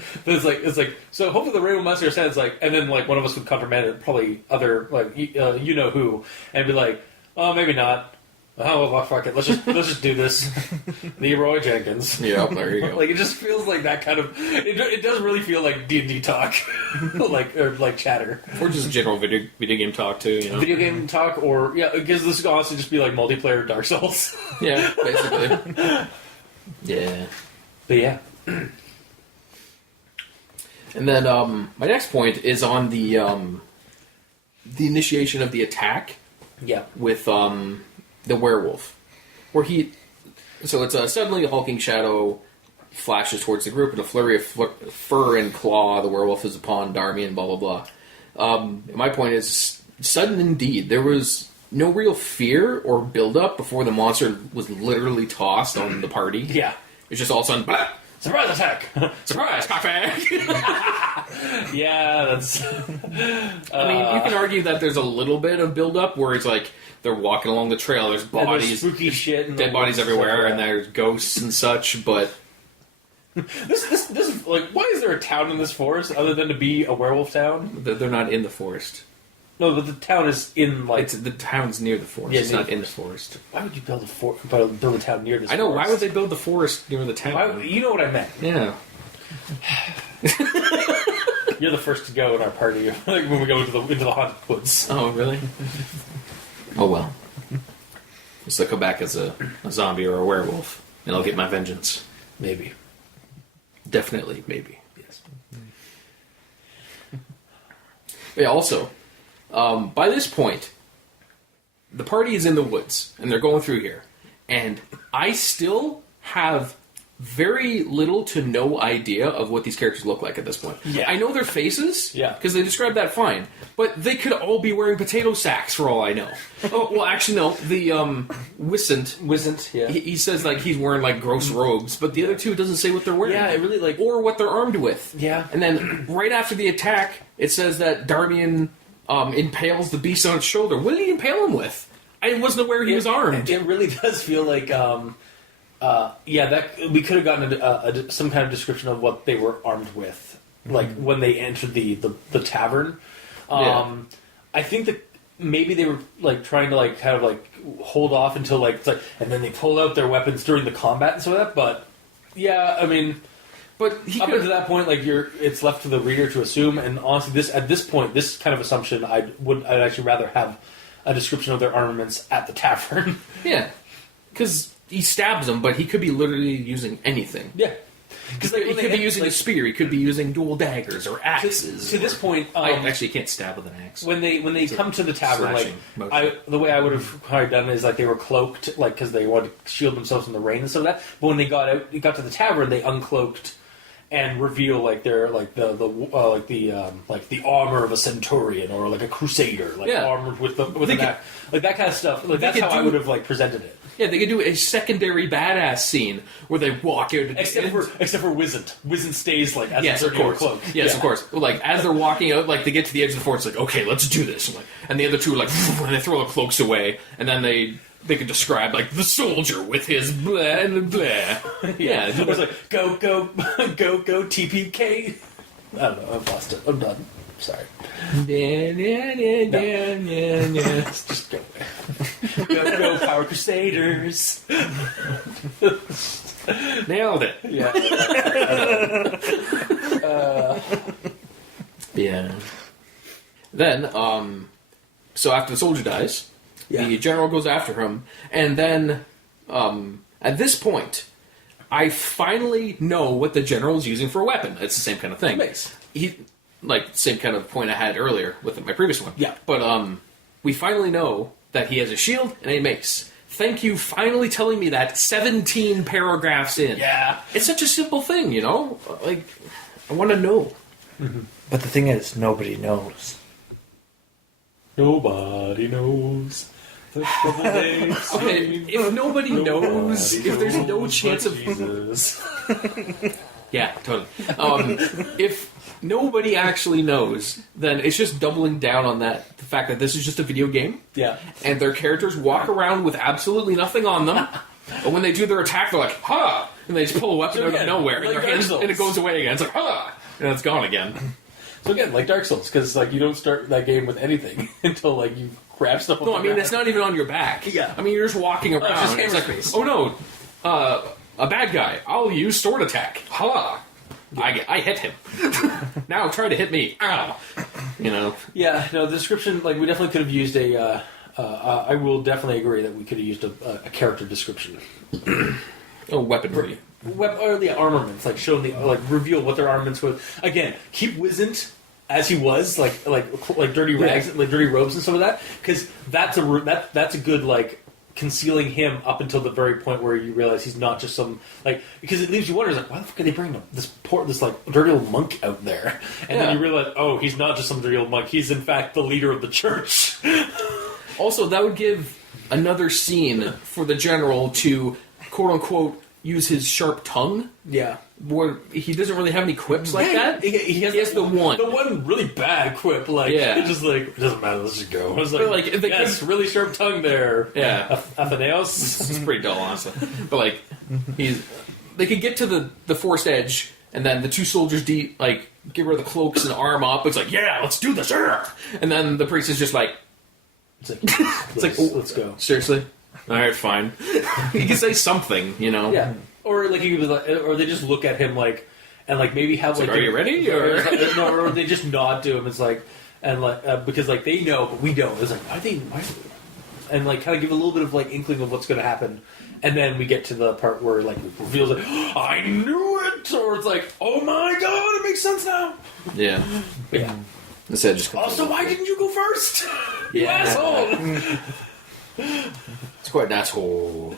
So hopefully the rain will mask our scent. It's like, and then like one of us would countermand it, probably other like you know who, and be like, oh, maybe not. Oh well, fuck it. Let's just do this. Leroy Jenkins. Yeah, there you go. Like it just feels like that kind of. It does really feel like D&D talk, like chatter, Or just general video game talk too. You know. video game talk, or because this could honestly just be like multiplayer Dark Souls. Yeah, basically. Yeah. But yeah, And then my next point is on the initiation of the attack yeah, with the werewolf, where so it's suddenly a hulking shadow flashes towards the group in a flurry of fur and claw. The werewolf is upon Darmian, blah blah blah. My point is sudden indeed. There was no real fear or build up before the monster was literally tossed on the party. yeah. It's just all of a sudden, blah, Surprise attack! surprise, cockback. Yeah, that's. I mean, you can argue that there's a little bit of build up where it's like they're walking along the trail. There's and there's bodies, spooky shit, and dead bodies everywhere, and there's ghosts and such. But this is like, why is there a town in this forest other than to be a werewolf town? they're not in the forest. No, but the town is in like. The town's near the forest. Yeah, it's near not the in the forest. Why would you build a town near this? I know. Forest? Why would they build the forest near the town? You know what I meant. Yeah. You're the first to go in our party, like when we go into the haunted woods. Oh, really? Oh well. So I come back as a zombie or a werewolf, and I'll get my vengeance. Maybe. Definitely, maybe. Yes. Yeah. Also, by this point, the party is in the woods, and they're going through here, and I still have very little to no idea of what these characters look like at this point. Yeah. I know their faces, Yeah. because they describe that fine, but they could all be wearing potato sacks for all I know. Oh, well, actually, no. The Wisn't, yeah. he says like he's wearing like gross robes, but the other two doesn't say what they're wearing. Yeah, it really like. Or what they're armed with. Yeah. And then right after the attack, it says that Darmian impales the beast on its shoulder. What did he impale him with? I wasn't aware he was armed. It really does feel like, that we could have gotten some kind of description of what they were armed with, like when they entered the tavern. I think that maybe they were like trying to like kind of like hold off until like it's like, and then they pull out their weapons during the combat and so that. But yeah, I mean. But he Up could until that point, like it's left to the reader to assume. And honestly, at this point, this kind of assumption, I'd actually rather have a description of their armaments at the tavern. Yeah. Because he stabs him, but he could be literally using anything. Yeah, because He could be using a spear. He could be using dual daggers or axes. To this point, actually, you can't stab with an axe. when they come to the tavern, like slashing the way I would have probably done it is like they were cloaked, like because they wanted to shield themselves from the rain and stuff like that. But when they got to the tavern, they uncloaked and reveal like their like the armor of a centurion or like a crusader, like armored with an axe, like that kind of stuff. Like that's how I would have like presented it. Yeah, they could do a secondary badass scene where they walk out. Except for Wizened. Wizened stays like as Yes, a of course. cloak. Yes, of course. Like as they're walking out, like they get to the edge of the forest, like okay, let's do this. And the other two are like, and they throw the cloaks away, and then they could describe like the soldier with his blah and blah. Yeah, It was like go TPK. I don't know. I've lost it. I'm done. Sorry. Let's Just go. Go Power Crusaders. Nailed it. Yeah. Yeah. Then, so after the soldier dies, the general goes after him, and then, at this point, I finally know what the general is using for a weapon. It's the same kind of thing. Mace. like same kind of point I had earlier with my previous one. Yeah. But we finally know that he has a shield and a mace. Thank you finally telling me that 17 paragraphs in. Yeah. It's such a simple thing, you know? Like, I want to know. Mm-hmm. But the thing is, nobody knows. Nobody knows. Okay, if nobody knows, if there's no chance of... Jesus. Yeah, totally. If nobody actually knows, then it's just doubling down on that, the fact that this is just a video game, Yeah. and their characters walk around with absolutely nothing on them, but when they do their attack, they're like, ha! And they just pull a weapon So out again, of nowhere, like and their Dark hands, Souls. and it goes away again. It's like, ha! And it's gone again. So again, like Dark Souls, because like you don't start that game with anything until like you grab stuff. No, I mean, it's not even on your back. Yeah. I mean, you're just walking it's around. just It's like, hammer space. oh no, a bad guy. I'll use sword attack. Ha! I hit him. Now try to hit me. Ow! You know. Yeah, no, the description, like, we definitely could have used a, I will definitely agree that we could have used a character description. Oh, weaponry. Or the armaments, like, show the, like, reveal what their armaments were. Again, keep Wizened as he was, like dirty rags, like dirty robes and some of that, because that's a good, like, concealing him up until the very point where you realize he's not just some, like, because it leaves you wondering, like, why the fuck are they bringing this like dirty old monk out there? And then you realize, oh, he's not just some dirty old monk, he's in fact the leader of the church. Also, that would give another scene for the general to quote unquote use his sharp tongue. Yeah. Where he doesn't really have any quips like that. He has the one. The one really bad quip, like, Yeah. it's just like, it doesn't matter, let's just go. I was like, But, like, if they yes, really sharp tongue there. Yeah. Athenaeus. It's pretty dull, honestly. But like, they could get to the forced edge, and then the two soldiers get rid of the cloaks and arm up. It's like, yeah, let's do this. And then the priest is just like, It's like, let's go. seriously? All right, fine. He can say something, you know. Yeah. Or like he was like, or they just look at him like, and like maybe have like, are you ready? Or they just nod to him. It's like, and like because like they know but we don't. It's like why they and like kind of give a little bit of like inkling of what's going to happen, and then we get to the part where like it reveals like I knew it, or it's like oh my god, it makes sense now. Yeah. But yeah. Instead, just Also, why didn't you go first? You Yeah. asshole. It's quite an asshole.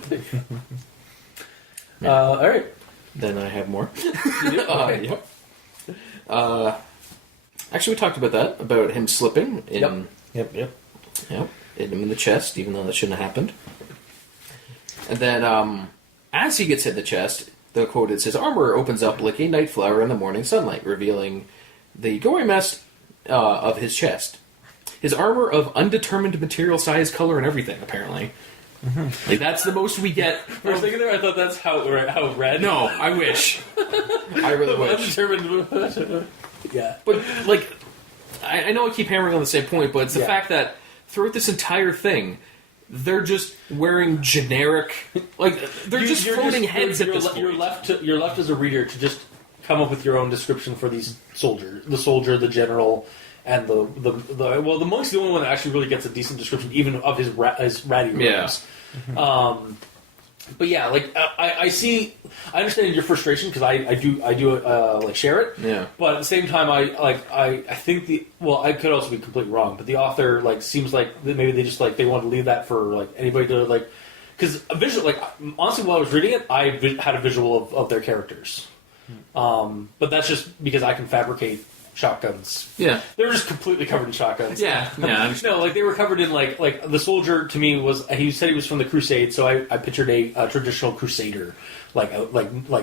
All right. Then I have more. Okay. Yep. Actually, we talked about that, about him slipping in. Yep. Yep. Yep. Hit him in the chest, even though that shouldn't have happened. And then, as he gets hit in the chest, the quote is, his armor opens up like a night flower in the morning sunlight, revealing the gory mess of his chest. His armor of undetermined material, size, color, and everything, apparently. Like, that's the most we get. For a second there, I thought that's how red. No, I wish. I really wish. Undetermined. Yeah. But, like, I know I keep hammering on the same point, but it's the Yeah. fact that throughout this entire thing, they're just wearing generic, like, they're just floating heads at this point. You're left as a reader to just come up with your own description for these soldiers. The soldier, the general, and the monk's the only one that actually really gets a decent description, even of his ratty robes. Yeah. But yeah, like I understand your frustration because I do like share it. Yeah. But at the same time, I think I could also be completely wrong, but the author like seems like maybe they just like they want to leave that for like anybody to like because a visual like honestly while I was reading it, I had a visual of their characters. But that's just because I can fabricate shotguns. Yeah. They were just completely covered in shotguns. Yeah. No, like they were covered in like the soldier to me was he said he was from the Crusade, so I pictured a traditional Crusader, like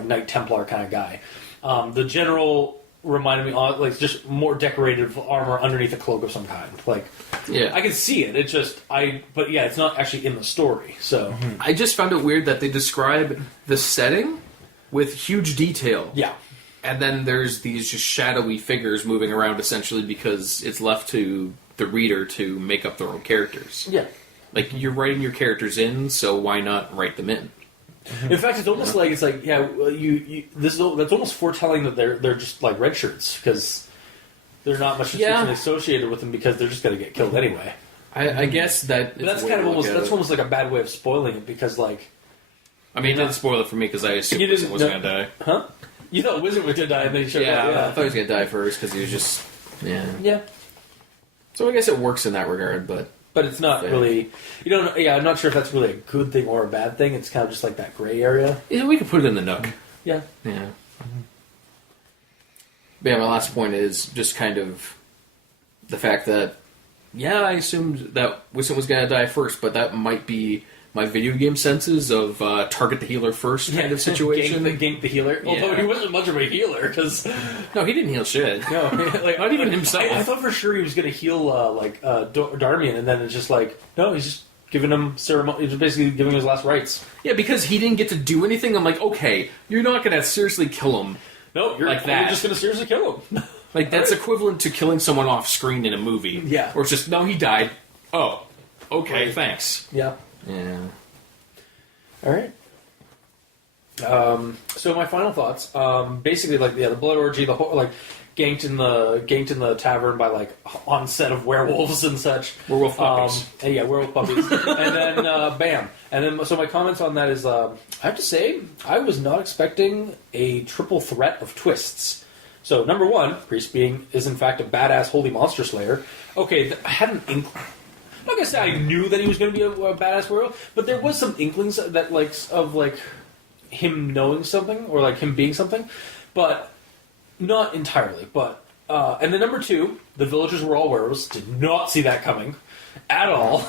Knight Templar kind of guy. The general reminded me like just more decorative armor underneath a cloak of some kind. Like Yeah. I can see it. It's just but yeah, it's not actually in the story. So I just found it weird that they describe the setting with huge detail. yeah. And then there's these just shadowy figures moving around essentially because it's left to the reader to make up their own characters. Yeah. Like, you're writing your characters in, so why not write them in? In fact, it's almost like that's almost foretelling that they're just like red shirts because they're not much description associated with them because they're just going to get killed anyway. I guess that. But that's kind of almost like a bad way of spoiling it because like I mean, it didn't spoil it for me because I assumed Winston was going to die. huh? You thought Wizard was going to die and then he showed up. I thought he was going to die first because he was just Yeah. Yeah. So I guess it works in that regard, but It's not really... You don't. Yeah, I'm not sure if that's really a good thing or a bad thing. It's kind of just like that gray area. yeah, we could put it in the nook. Yeah. Yeah. But yeah, my last point is just kind of the fact that, yeah, I assumed that Wisdom was going to die first, but that might be my video game senses of target the healer first kind of situation. Gank the healer. Yeah. Although he wasn't much of a healer, because... No, he didn't heal shit. No, like, Not even himself. I thought for sure he was going to heal, Darmian, and then it's just like, no, he's just giving him ceremony. He's basically giving him his last rites. Yeah, because he didn't get to do anything. I'm like, okay, you're not going to seriously kill him. No, you're like that. You're just going to seriously kill him. Like, that's equivalent to killing someone off screen in a movie. Yeah. Or it's just, no, he died. Oh, okay, Right. thanks. Yeah. Yeah. All right. So my final thoughts, basically, the blood orgy, the whole ganked in the tavern by onset of werewolves and such. Werewolf puppies. Werewolf puppies, and then bam, and then so my comments on that is, I have to say, I was not expecting a triple threat of twists. So number one, Priest is in fact a badass holy monster slayer. Okay, I had an inkling. I'm not gonna say I knew that he was going to be a badass werewolf, but there was some inklings that of him knowing something or him being something, but not entirely. But and then number two, the villagers were all werewolves. Did not see that coming at all.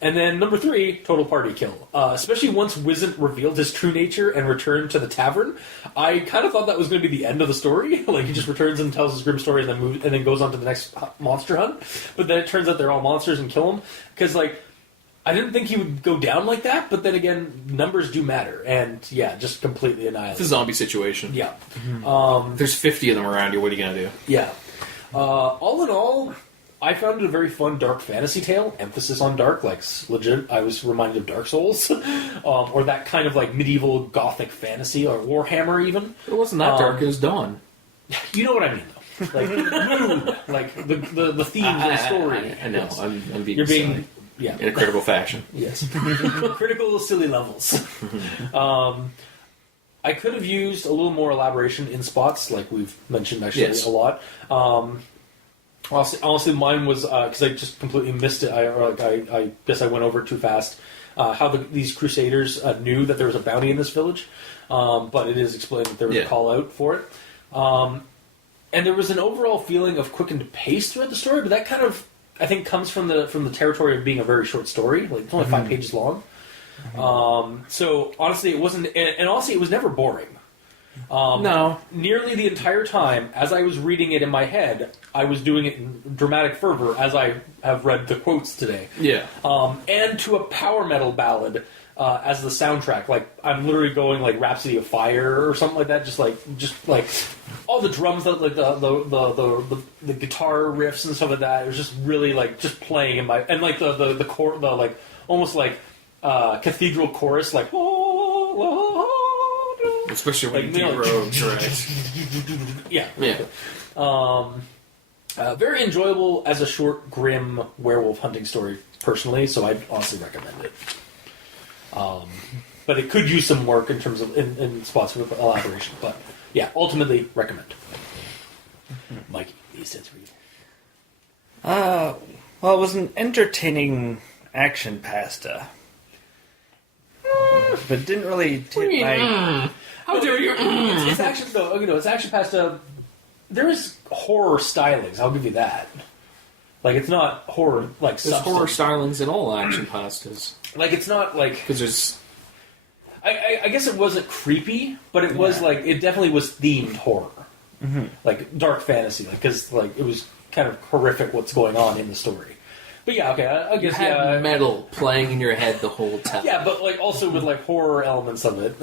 And then number three, total party kill. Especially once Wizzent revealed his true nature and returned to the tavern, I kind of thought that was going to be the end of the story. He just returns and tells his grim story and then moves, and then goes on to the next monster hunt. But then it turns out they're all monsters and kill him. Because I didn't think he would go down like that. But then again, numbers do matter, and yeah, just completely annihilated. It's a zombie situation. Yeah. There's 50 of them around you. What are you gonna do? Yeah. All in all, I found it a very fun dark fantasy tale. Emphasis on dark, legit. I was reminded of Dark Souls, or that kind of medieval gothic fantasy, or Warhammer even. It wasn't that dark. It was dawn. You know what I mean, though. Mood, the themes of the story. I know. Yes. I'm being. You're being silly. yeah In a critical fashion. Yes. Critical silly levels. I could have used a little more elaboration in spots, like we've mentioned actually a lot. Honestly, mine was because I just completely missed it. I guess I went over it too fast. How these Crusaders knew that there was a bounty in this village, but it is explained that there was a call out for it. And there was an overall feeling of quickened pace throughout the story, but that kind of I think comes from the territory of being a very short story. It's only 5 pages long. So honestly, it wasn't, and honestly, it was never boring. No. Nearly the entire time, as I was reading it in my head, I was doing it in dramatic fervor, as I have read the quotes today. Yeah. And to a power metal ballad as the soundtrack. I'm literally going Rhapsody of Fire or something like that. Just all the drums, the guitar riffs and stuff like that. It was just really just playing in my and the core, almost cathedral chorus Especially when you do roads, right? Yeah. Yeah. Very enjoyable as a short, grim werewolf hunting story, personally, so I'd honestly recommend it. But it could use some work in terms of in spots of elaboration. But yeah, ultimately recommend. Mikey, these tits for you. Well, it was an entertaining action pasta. But didn't really hit my... How dare you? It's action, though. It's action pasta. There is horror stylings. I'll give you that. It's not horror There's substance. horror stylings in all action pastas. It's not Because there's... I guess it wasn't creepy, but it was it definitely was themed horror. Mm-hmm. Dark fantasy. Because it was kind of horrific what's going on in the story. But yeah, okay, I guess you had metal playing in your head the whole time. Yeah, but also with horror elements of it.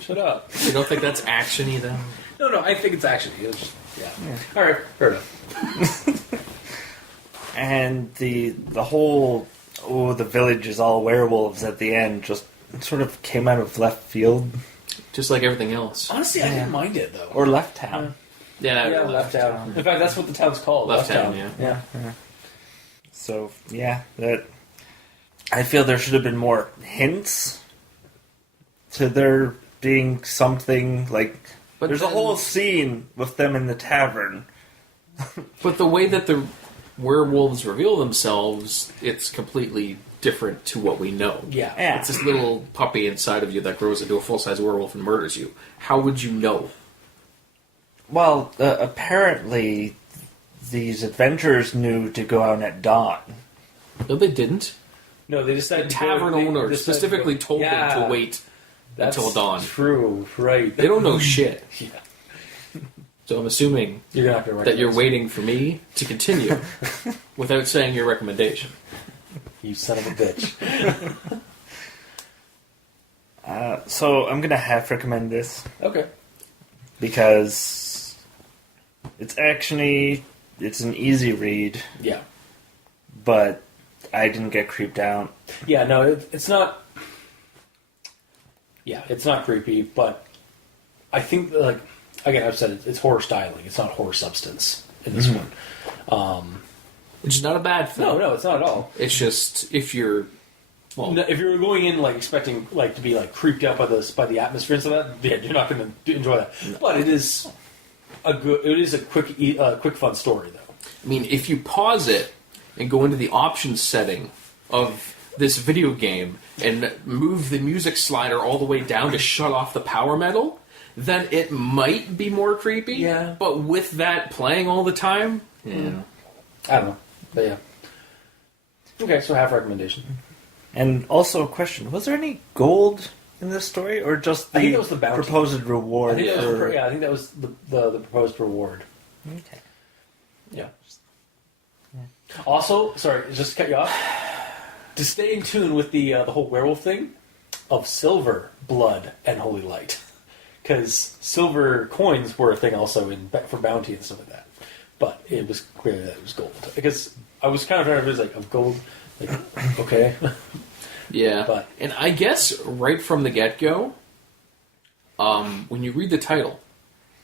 Shut up. You don't think that's action-y then? No, I think it's action-y. It's just, yeah. All right, fair enough. And the whole the village is all werewolves at the end just sort of came out of left field. Just like everything else. Honestly, I didn't mind it though. Or Left Town. Yeah, Left Town. In fact, that's what the town's called. Left Town, yeah. So, yeah, that I feel there should have been more hints to there being something But there's a whole scene with them in the tavern But the way that the werewolves reveal themselves, it's completely different to what we know. Yeah. Yeah. It's this little puppy inside of you that grows into a full-size werewolf and murders you. How would you know? Well, apparently these adventurers knew to go out at dawn. No, they didn't. No, they decided The tavern owner specifically told them to wait That's until dawn. True, right. They don't know shit. Yeah. So I'm assuming You're not going to that you're waiting for me to continue without saying your recommendation. You son of a bitch. So I'm gonna half recommend this Okay. because it's an easy read, Yeah. but I didn't get creeped out. Yeah, no, it's not... Yeah, it's not creepy, but I think, like, again, I've said it's horror styling. It's not horror substance in this one. Which is not a bad thing. No, it's not at all. It's just if you're... Well, No, if you're going in like expecting like to be like creeped out by the atmosphere and stuff like that, yeah, you're not going to enjoy that. No. But it is a quick fun story though. I mean, if you pause it and go into the options setting of this video game and move the music slider all the way down to shut off the power metal, then it might be more creepy. Yeah. But with that playing all the time, yeah. I don't know. But yeah. Okay, so half recommendation. And also a question: was there any gold in this story, or just the I think that was the bounty. proposed reward? I think that was for... I think that was the proposed reward. Okay. Yeah. Also, sorry, just to cut you off. To stay in tune with the whole werewolf thing, of silver, blood, and holy light, because silver coins were a thing also for bounty and stuff like that. But it was clear that it was gold, because I was kind of trying to realize like of gold, like okay, Yeah. But- and I guess right from the get-go, when you read the title,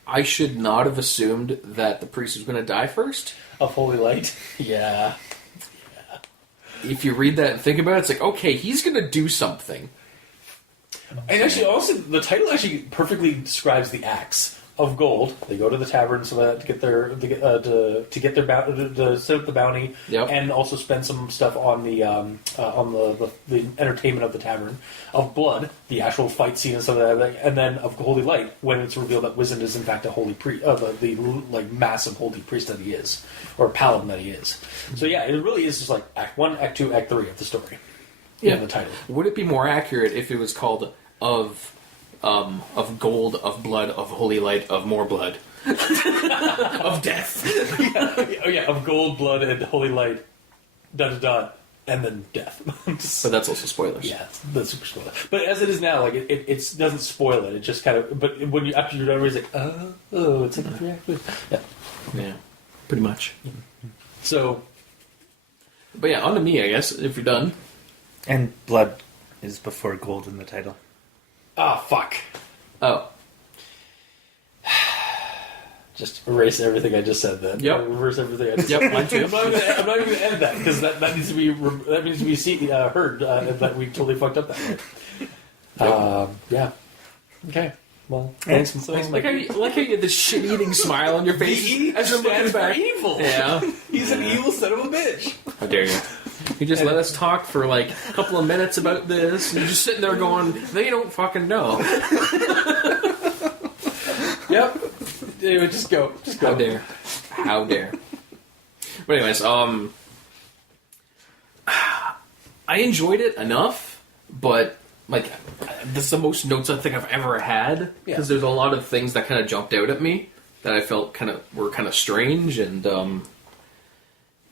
I should not have assumed that the priest was going to die first. of holy light. Yeah. If you read that and think about it, it's like, okay, he's going to do something. And actually, also, the title actually perfectly describes the acts of gold. They go to the tavern so that to get their to set up the bounty, Yep. and also spend some stuff on the entertainment of the tavern. Of blood, the actual fight scene and stuff like that, and then of holy light when it's revealed that Wizened is in fact a holy priest, the like massive holy priest that he is, or paladin that he is. So yeah, it really is just like Act 1, Act 2, Act 3 of the story. Yeah. In the title. Would it be more accurate if it was called of gold, of blood, of holy light, of more blood, of death? Yeah, of gold, blood, and holy light, ... and then death. But that's also spoilers. Yeah, that's super spoiler. But as it is now, like it doesn't spoil it. It just kind of. But when you after you're done, it's like, oh, it's like a 3 act. Yeah. Yeah, pretty much. So, But yeah, on to me, I guess, if you're done. And blood is before gold in the title. fuck. Oh. Just erase everything I just said. Then. Yep. Reverse everything I just Yep, said. mine too. I'm not even going to end that because that needs to be heard that we totally fucked up that way. Yeah. Okay. Well, thanks. Thanks, Like how you get this shit-eating smile on your face as you're looking back. evil. Yeah. He's an evil son of a bitch. How dare you? You just let us talk for like a couple of minutes about this, and you're just sitting there going, they don't fucking know. Yep. Anyway, just go. How dare. How dare. But anyways, I enjoyed it enough, but like this is the most notes I think I've ever had, because there's a lot of things that kind of jumped out at me that I felt were kind of strange, and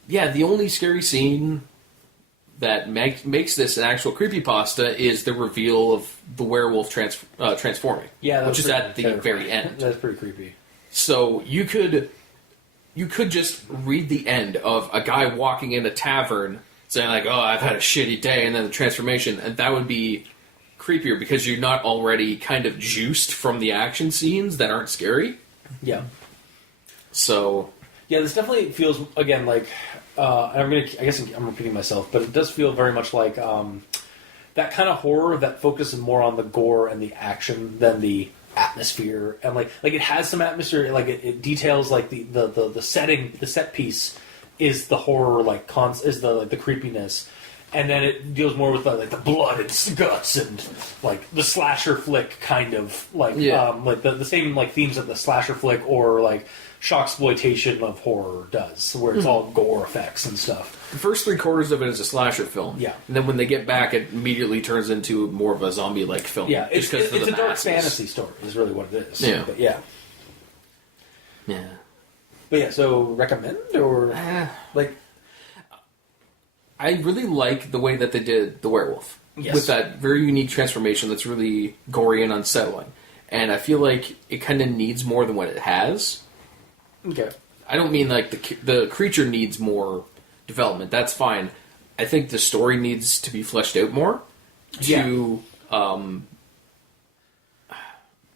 yeah, the only scary scene that makes this an actual creepypasta is the reveal of the werewolf transforming, which is at the very end. That's pretty creepy. So you could just read the end of a guy walking in a tavern saying like, "Oh, I've had a shitty day," and then the transformation, and that would be creepier because you're not already kind of juiced from the action scenes that aren't scary. Yeah. So yeah, this definitely feels again like I guess I'm repeating myself, but it does feel very much like that kind of horror that focuses more on the gore and the action than the atmosphere, and like it has some atmosphere. Like it details like the setting, the set piece is the horror, like is the creepiness. And then it deals more with like the blood and guts and like the slasher flick kind of like like the same like themes that the slasher flick or like shocksploitation of horror does, where it's all gore effects and stuff. The first 3/4 of it is a slasher film. Yeah. And then when they get back, it immediately turns into more of a zombie-like film. Yeah, it's of a the dark masses. fantasy story is really what it is. Yeah. But yeah. Yeah. But yeah, so recommend or like... I really like the way that they did the werewolf. Yes. With that very unique transformation that's really gory and unsettling. And I feel like it kind of needs more than what it has. Okay. I don't mean like the creature needs more development. That's fine. I think the story needs to be fleshed out more to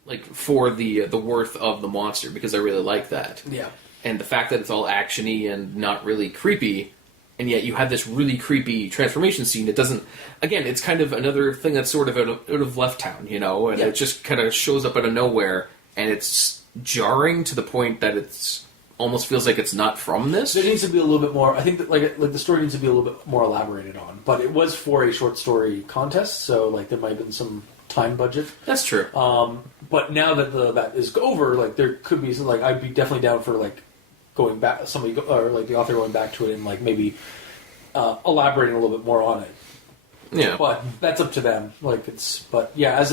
like for the worth of the monster, because I really like that. Yeah. And the fact that it's all actiony and not really creepy, and yet you have this really creepy transformation scene. It doesn't. Again, it's kind of another thing that's sort of out of Left Town, you know, and it just kind of shows up out of nowhere, and it's jarring to the point that it's almost feels like it's not from this. There needs to be a little bit more. I think that like the story needs to be a little bit more elaborated on. But it was for a short story contest, so like there might have been some time budget. That's true. But now that that is over, like there could be some, like I'd be definitely down for like going back, or like the author going back to it and like maybe elaborating a little bit more on it. Yeah. But that's up to them. Like but yeah,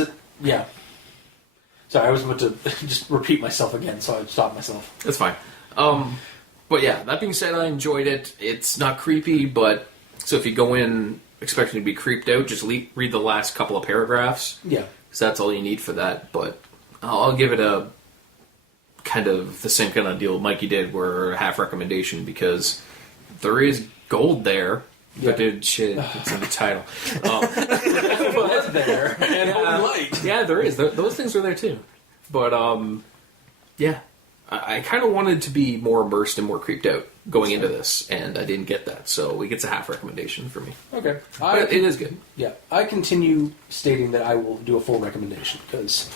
Sorry, I was about to just repeat myself again, so I stopped myself. That's fine. But yeah, that being said, I enjoyed it. It's not creepy, but so if you go in expecting to be creeped out, just read the last couple of paragraphs. Yeah. Because that's all you need for that. But I'll give it a kind of the same kind of deal Mikey did, where a half recommendation, because there is gold there. Yeah. But it's in the title. But there and holy light. Yeah, there is. Those things are there too. But yeah, I kind of wanted to be more immersed and more creeped out going into this, and I didn't get that. So it gets a half recommendation for me. Okay, But it is good. Yeah, I continue stating that I will do a full recommendation because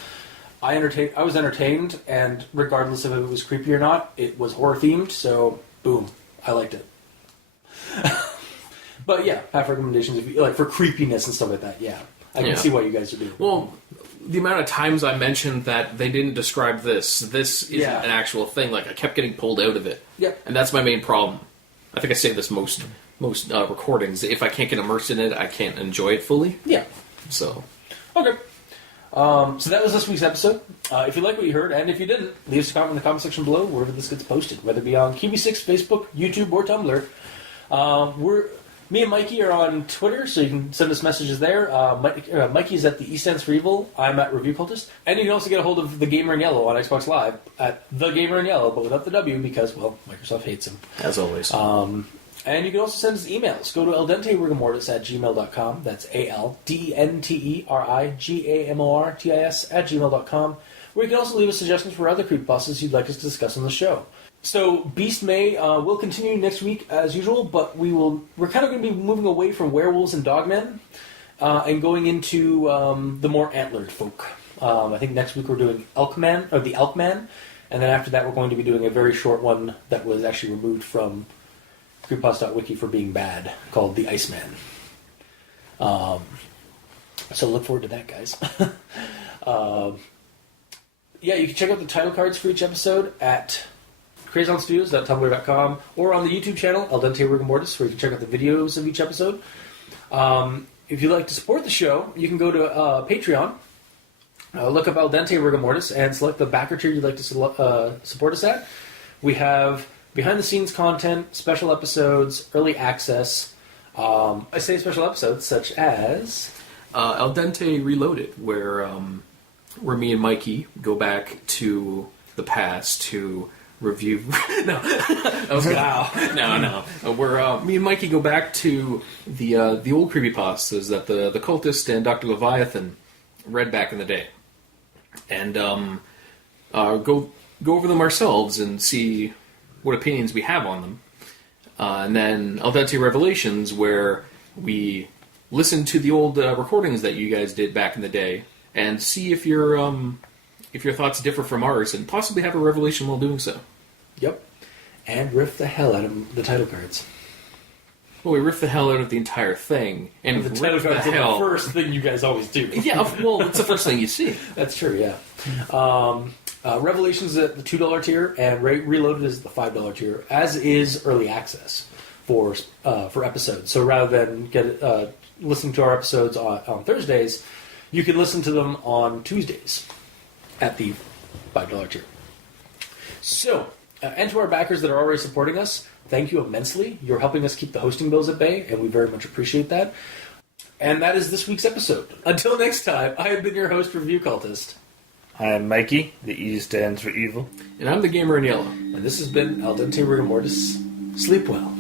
I was entertained, and regardless of if it was creepy or not, it was horror themed. So boom, I liked it. But yeah, half recommendations if you, like for creepiness and stuff like that. Yeah, I can see what you guys are doing. Well, the amount of times I mentioned that they didn't describe this isn't an actual thing. Like I kept getting pulled out of it. Yep. And that's my main problem. I think I say this most recordings. If I can't get immersed in it, I can't enjoy it fully. Yeah. So. Okay. So that was this week's episode. If you like what you heard, and if you didn't, leave us a comment in the comment section below wherever this gets posted, whether it be on QB6, Facebook, YouTube, or Tumblr. Me and Mikey are on Twitter, so you can send us messages there. Mikey's at the East Ends for Evil. I'm at Review Cultist. And you can also get a hold of The Gamer in Yellow on Xbox Live at The Gamer in Yellow, but without the W because, well, Microsoft hates him. As always. And you can also send us emails. Go to aldenterigamortis@gmail.com. That's aldenterigamortis@gmail.com. Where you can also leave us suggestions for other creepypastas you'd like us to discuss on the show. So Beast May will continue next week as usual, but we're kind of going to be moving away from werewolves and dogmen and going into the more antlered folk. I think next week we're doing Elkman, or the Elkman, and then after that we're going to be doing a very short one that was actually removed from Creepypasta.wikia for being bad, called the Iceman. So look forward to that, guys. Yeah, you can check out the title cards for each episode at crazonstudios.tumblr.com or on the YouTube channel, Al Dente Rigor Mortis, where you can check out the videos of each episode. If you'd like to support the show, you can go to Patreon, look up Al Dente Rigor Mortis, and select the backer tier you'd like to support us at. We have behind-the-scenes content, special episodes, early access. I say special episodes such as Al Dente Reloaded, where me and Mikey go back to the past to review. No, that was good. Wow. No. Where me and Mikey go back to the old creepypastas that the cultist and Dr. Leviathan read back in the day, and go over them ourselves and see what opinions we have on them. And then Al Dente Revelations, where we listen to the old recordings that you guys did back in the day and see if you're if your thoughts differ from ours, and possibly have a revelation while doing so. Yep. And riff the hell out of the title cards. Well, we riff the hell out of the entire thing, and The title riff the cards are hell. the first thing you guys always do. Yeah, well, it's the first thing you see. That's true, yeah. Revelations at the $2 tier, and Reloaded is the $5 tier, as is Early Access for episodes. So rather than listening to our episodes on Thursdays, you can listen to them on Tuesdays at the $5 tier. So, and to our backers that are already supporting us, thank you immensely. You're helping us keep the hosting bills at bay, and we very much appreciate that. And that is this week's episode. Until next time, I have been your host, Review Cultist. I'm Mikey. The E stands for evil. And I'm the gamer in yellow. And this has been Al Dente Rigor Mortis. Sleep well.